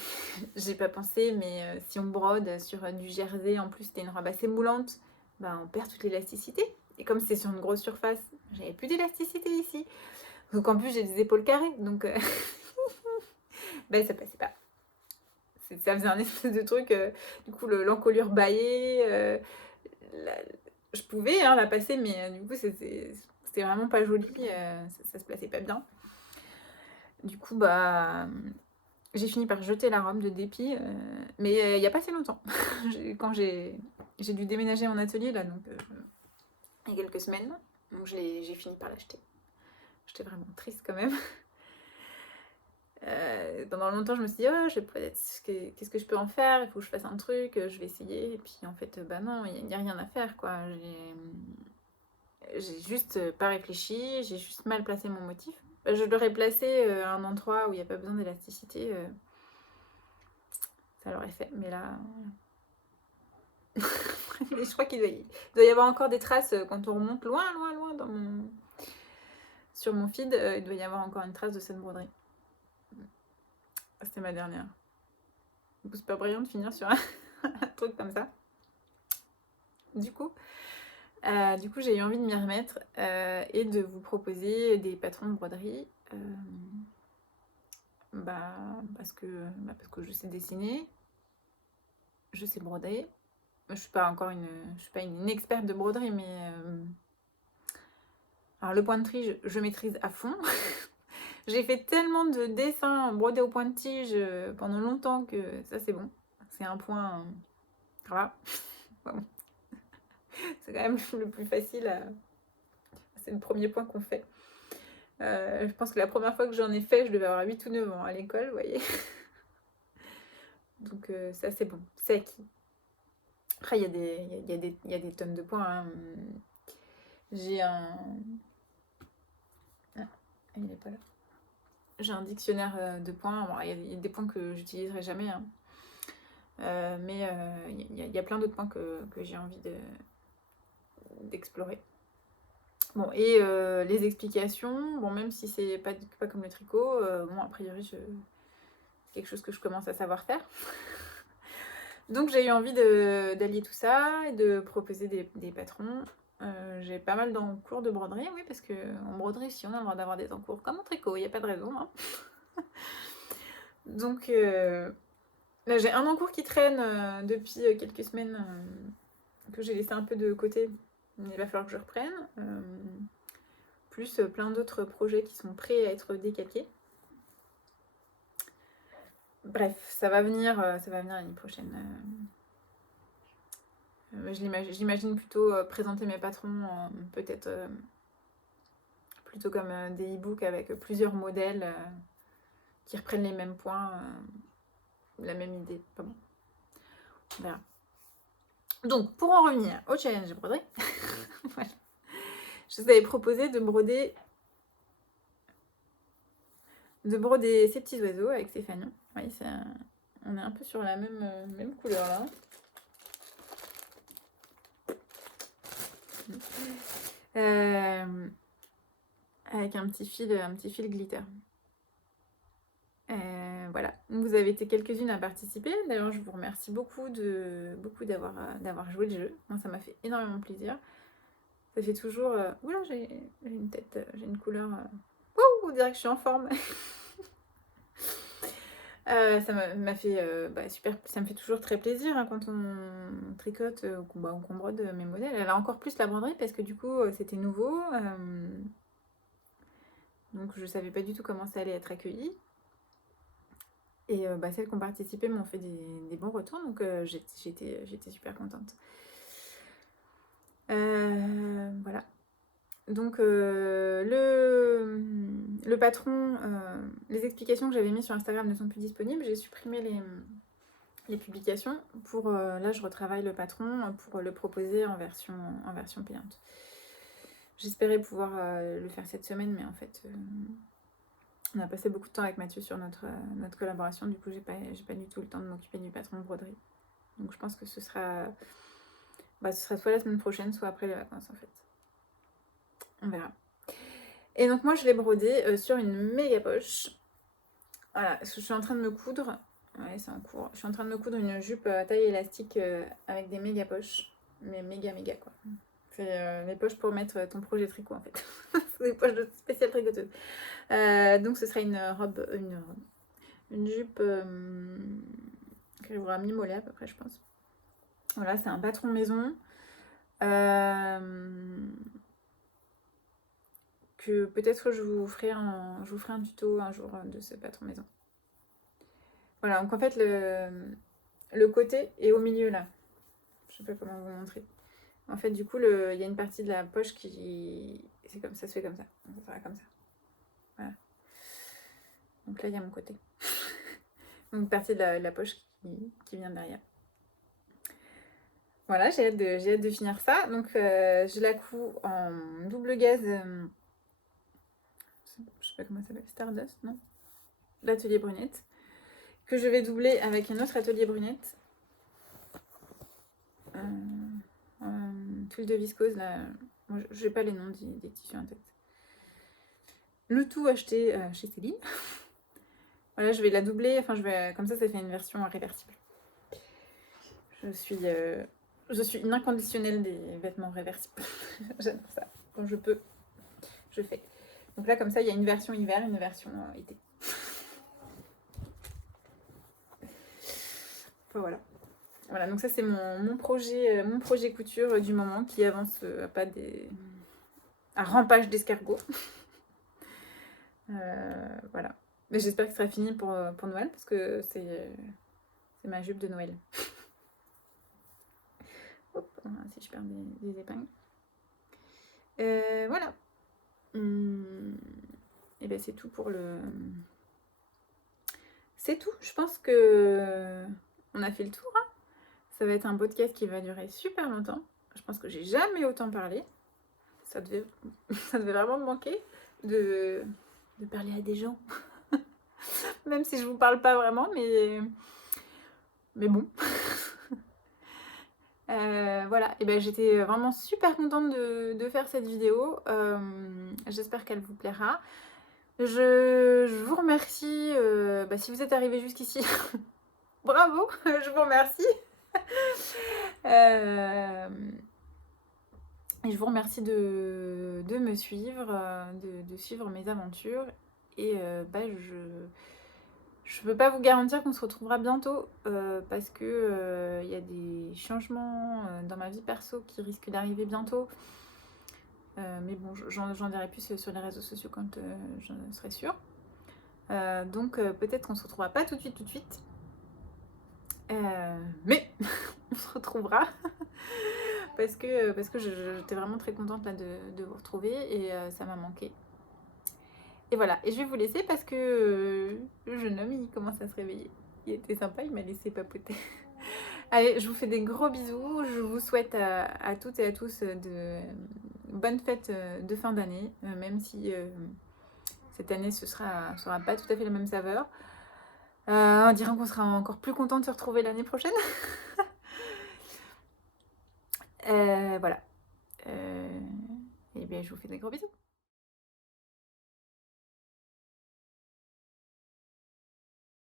j'ai pas pensé, mais si on brode sur du jersey, en plus c'était une robe assez moulante, bah on perd toute l'élasticité. Et comme c'est sur une grosse surface, j'avais plus d'élasticité ici. Donc en plus j'ai des épaules carrées, donc bah ça passait pas. Ça faisait un espèce de truc, du coup l'encolure baillée, la- je pouvais la passer, mais du coup c'était vraiment pas joli, ça se plaçait pas bien. Du coup bah j'ai fini par jeter la robe de dépit, mais il n'y a pas si longtemps. Quand j'ai dû déménager mon atelier, là, donc il y a quelques semaines, donc j'ai fini par l'acheter. J'étais vraiment triste quand même. Pendant longtemps, je me suis dit, oh, qu'est-ce que je peux en faire? Il faut que je fasse un truc, je vais essayer. Et puis en fait, bah non, il n'y a rien à faire, quoi. J'ai juste pas réfléchi, j'ai juste mal placé mon motif. Je l'aurais placé à un endroit où il n'y a pas besoin d'élasticité. Ça l'aurait fait, mais là, je crois doit y avoir encore des traces quand on remonte loin, loin, loin sur mon feed. Il doit y avoir encore une trace de cette broderie. C'était ma dernière. C'est pas brillant de finir sur un truc comme ça. Du coup, j'ai eu envie de m'y remettre et de vous proposer des patrons de broderie. Parce que je sais dessiner, je sais broder. Je suis pas une experte de broderie, mais alors le point de tige, je maîtrise à fond. J'ai fait tellement de dessins brodés au point de tige pendant longtemps que ça c'est bon. C'est un point. Voilà. Bon. C'est quand même le plus facile à. C'est le premier point qu'on fait. Je pense que la première fois que j'en ai fait, je devais avoir 8 ou 9 ans à l'école, vous voyez. Donc ça c'est bon, c'est acquis. Après, il y a des tonnes de points. Hein. J'ai un. Ah, il n'est pas là. J'ai un dictionnaire de points. Bon, il y a des points que j'utiliserai jamais. Hein. Mais il y a plein d'autres points que j'ai envie d'explorer. Bon, et les explications, bon, même si c'est pas comme le tricot, bon, a priori, c'est quelque chose que je commence à savoir faire. Donc, j'ai eu envie d'allier tout ça et de proposer des patrons. J'ai pas mal d'encours de broderie, oui, parce qu'en broderie, si on a le droit d'avoir des encours comme en tricot, il n'y a pas de raison. Hein. Donc, là, j'ai un encours qui traîne depuis quelques semaines que j'ai laissé un peu de côté. Il va falloir que je reprenne. Plus plein d'autres projets qui sont prêts à être décalqués. Bref, ça va venir l'année prochaine. J'imagine plutôt présenter mes patrons peut-être plutôt comme des e-books avec plusieurs modèles qui reprennent les mêmes points, la même idée. Pas bon. On verra. Donc, pour en revenir au challenge de broderie, voilà. Je vous avais proposé de broder ces petits oiseaux avec ces fanions. Oui, on est un peu sur la même couleur là. Avec un petit fil glitter. Voilà, vous avez été quelques-unes à participer. D'ailleurs, je vous remercie beaucoup d'avoir joué le jeu. Moi, ça m'a fait énormément plaisir. Ça fait toujours. Oula, j'ai une tête, j'ai une couleur. On dirait que je suis en forme. m'a fait super, ça me fait toujours très plaisir hein, quand on tricote ou qu'on brode mes modèles. Elle a encore plus la broderie parce que du coup c'était nouveau. Donc je savais pas du tout comment ça allait être accueilli. Et celles qui ont participé m'ont fait des bons retours, donc j'étais super contente. Voilà. Donc le patron, les explications que j'avais mises sur Instagram ne sont plus disponibles. J'ai supprimé les publications. Là, je retravaille le patron pour le proposer en version payante. J'espérais pouvoir le faire cette semaine, mais en fait, on a passé beaucoup de temps avec Mathieu sur notre collaboration. Du coup, j'ai pas du tout le temps de m'occuper du patron de broderie. Donc, je pense que ce sera soit la semaine prochaine, soit après les vacances, en fait. On verra. Et donc, moi, je l'ai brodé sur une méga poche. Voilà, je suis en train de me coudre. Ouais, c'est en cours. Je suis en train de me coudre une jupe à taille élastique avec des méga poches. Mais méga, quoi. C'est les poches pour mettre ton projet tricot en fait. C'est des poches de spéciale tricoteuse. Donc ce sera une robe, une jupe qui arrivera à mi-mollet à peu près je pense. Voilà, c'est un patron maison. Que peut-être je vous ferai un tuto un jour de ce patron maison. Voilà, donc en fait le côté est au milieu là. Je sais pas comment vous montrer. En fait, du coup, il y a une partie de la poche qui... C'est comme ça, se fait comme ça. Ça sera comme ça. Voilà. Donc là, il y a mon côté. Donc, une partie de la poche qui vient derrière. Voilà, j'ai hâte de finir ça. Donc, je la couds en double gaze. Je sais pas comment ça s'appelle. Stardust, non? L'atelier brunette. Que je vais doubler avec un autre atelier brunette. Tuile de viscose, là. Je n'ai pas les noms des tissus en tête. Le tout acheté chez Céline. Voilà, je vais la doubler, enfin comme ça fait une version réversible. Je suis une inconditionnelle des vêtements réversibles. J'adore ça. Quand je peux, je fais. Donc là, comme ça, il y a une version hiver, une version été. Enfin, voilà. Voilà, donc ça c'est mon projet couture du moment qui avance à pas à rampage d'escargot. Voilà. Mais j'espère que ce sera fini pour Noël parce que c'est ma jupe de Noël. Hop, si je perds des épingles. Voilà. Et ben c'est tout pour le... C'est tout. Je pense que on a fait le tour. Hein. Ça va être un podcast qui va durer super longtemps. Je pense que j'ai jamais autant parlé. Ça devait vraiment me manquer de parler à des gens. Même si je vous parle pas vraiment, mais bon. Voilà, et ben j'étais vraiment super contente de faire cette vidéo. J'espère qu'elle vous plaira. Je vous remercie. Si vous êtes arrivé jusqu'ici, bravo, je vous remercie. Et je vous remercie de me suivre, de suivre mes aventures. Et je peux pas vous garantir qu'on se retrouvera bientôt parce que y a des changements dans ma vie perso qui risquent d'arriver bientôt. Mais bon, j'en dirai plus sur les réseaux sociaux quand j'en serai sûre. Donc peut-être qu'on se retrouvera pas tout de suite. Mais on se retrouvera. parce que j'étais vraiment très contente là, de vous retrouver et ça m'a manqué. Et voilà, et je vais vous laisser parce que le jeune homme il commence à se réveiller. Il était sympa, il m'a laissé papoter. Allez, je vous fais des gros bisous. Je vous souhaite à toutes et à tous de bonnes fêtes de fin d'année, même si cette année ce sera pas tout à fait la même saveur. On dirait qu'on sera encore plus content de se retrouver l'année prochaine. Voilà. Et bien, je vous fais des gros bisous.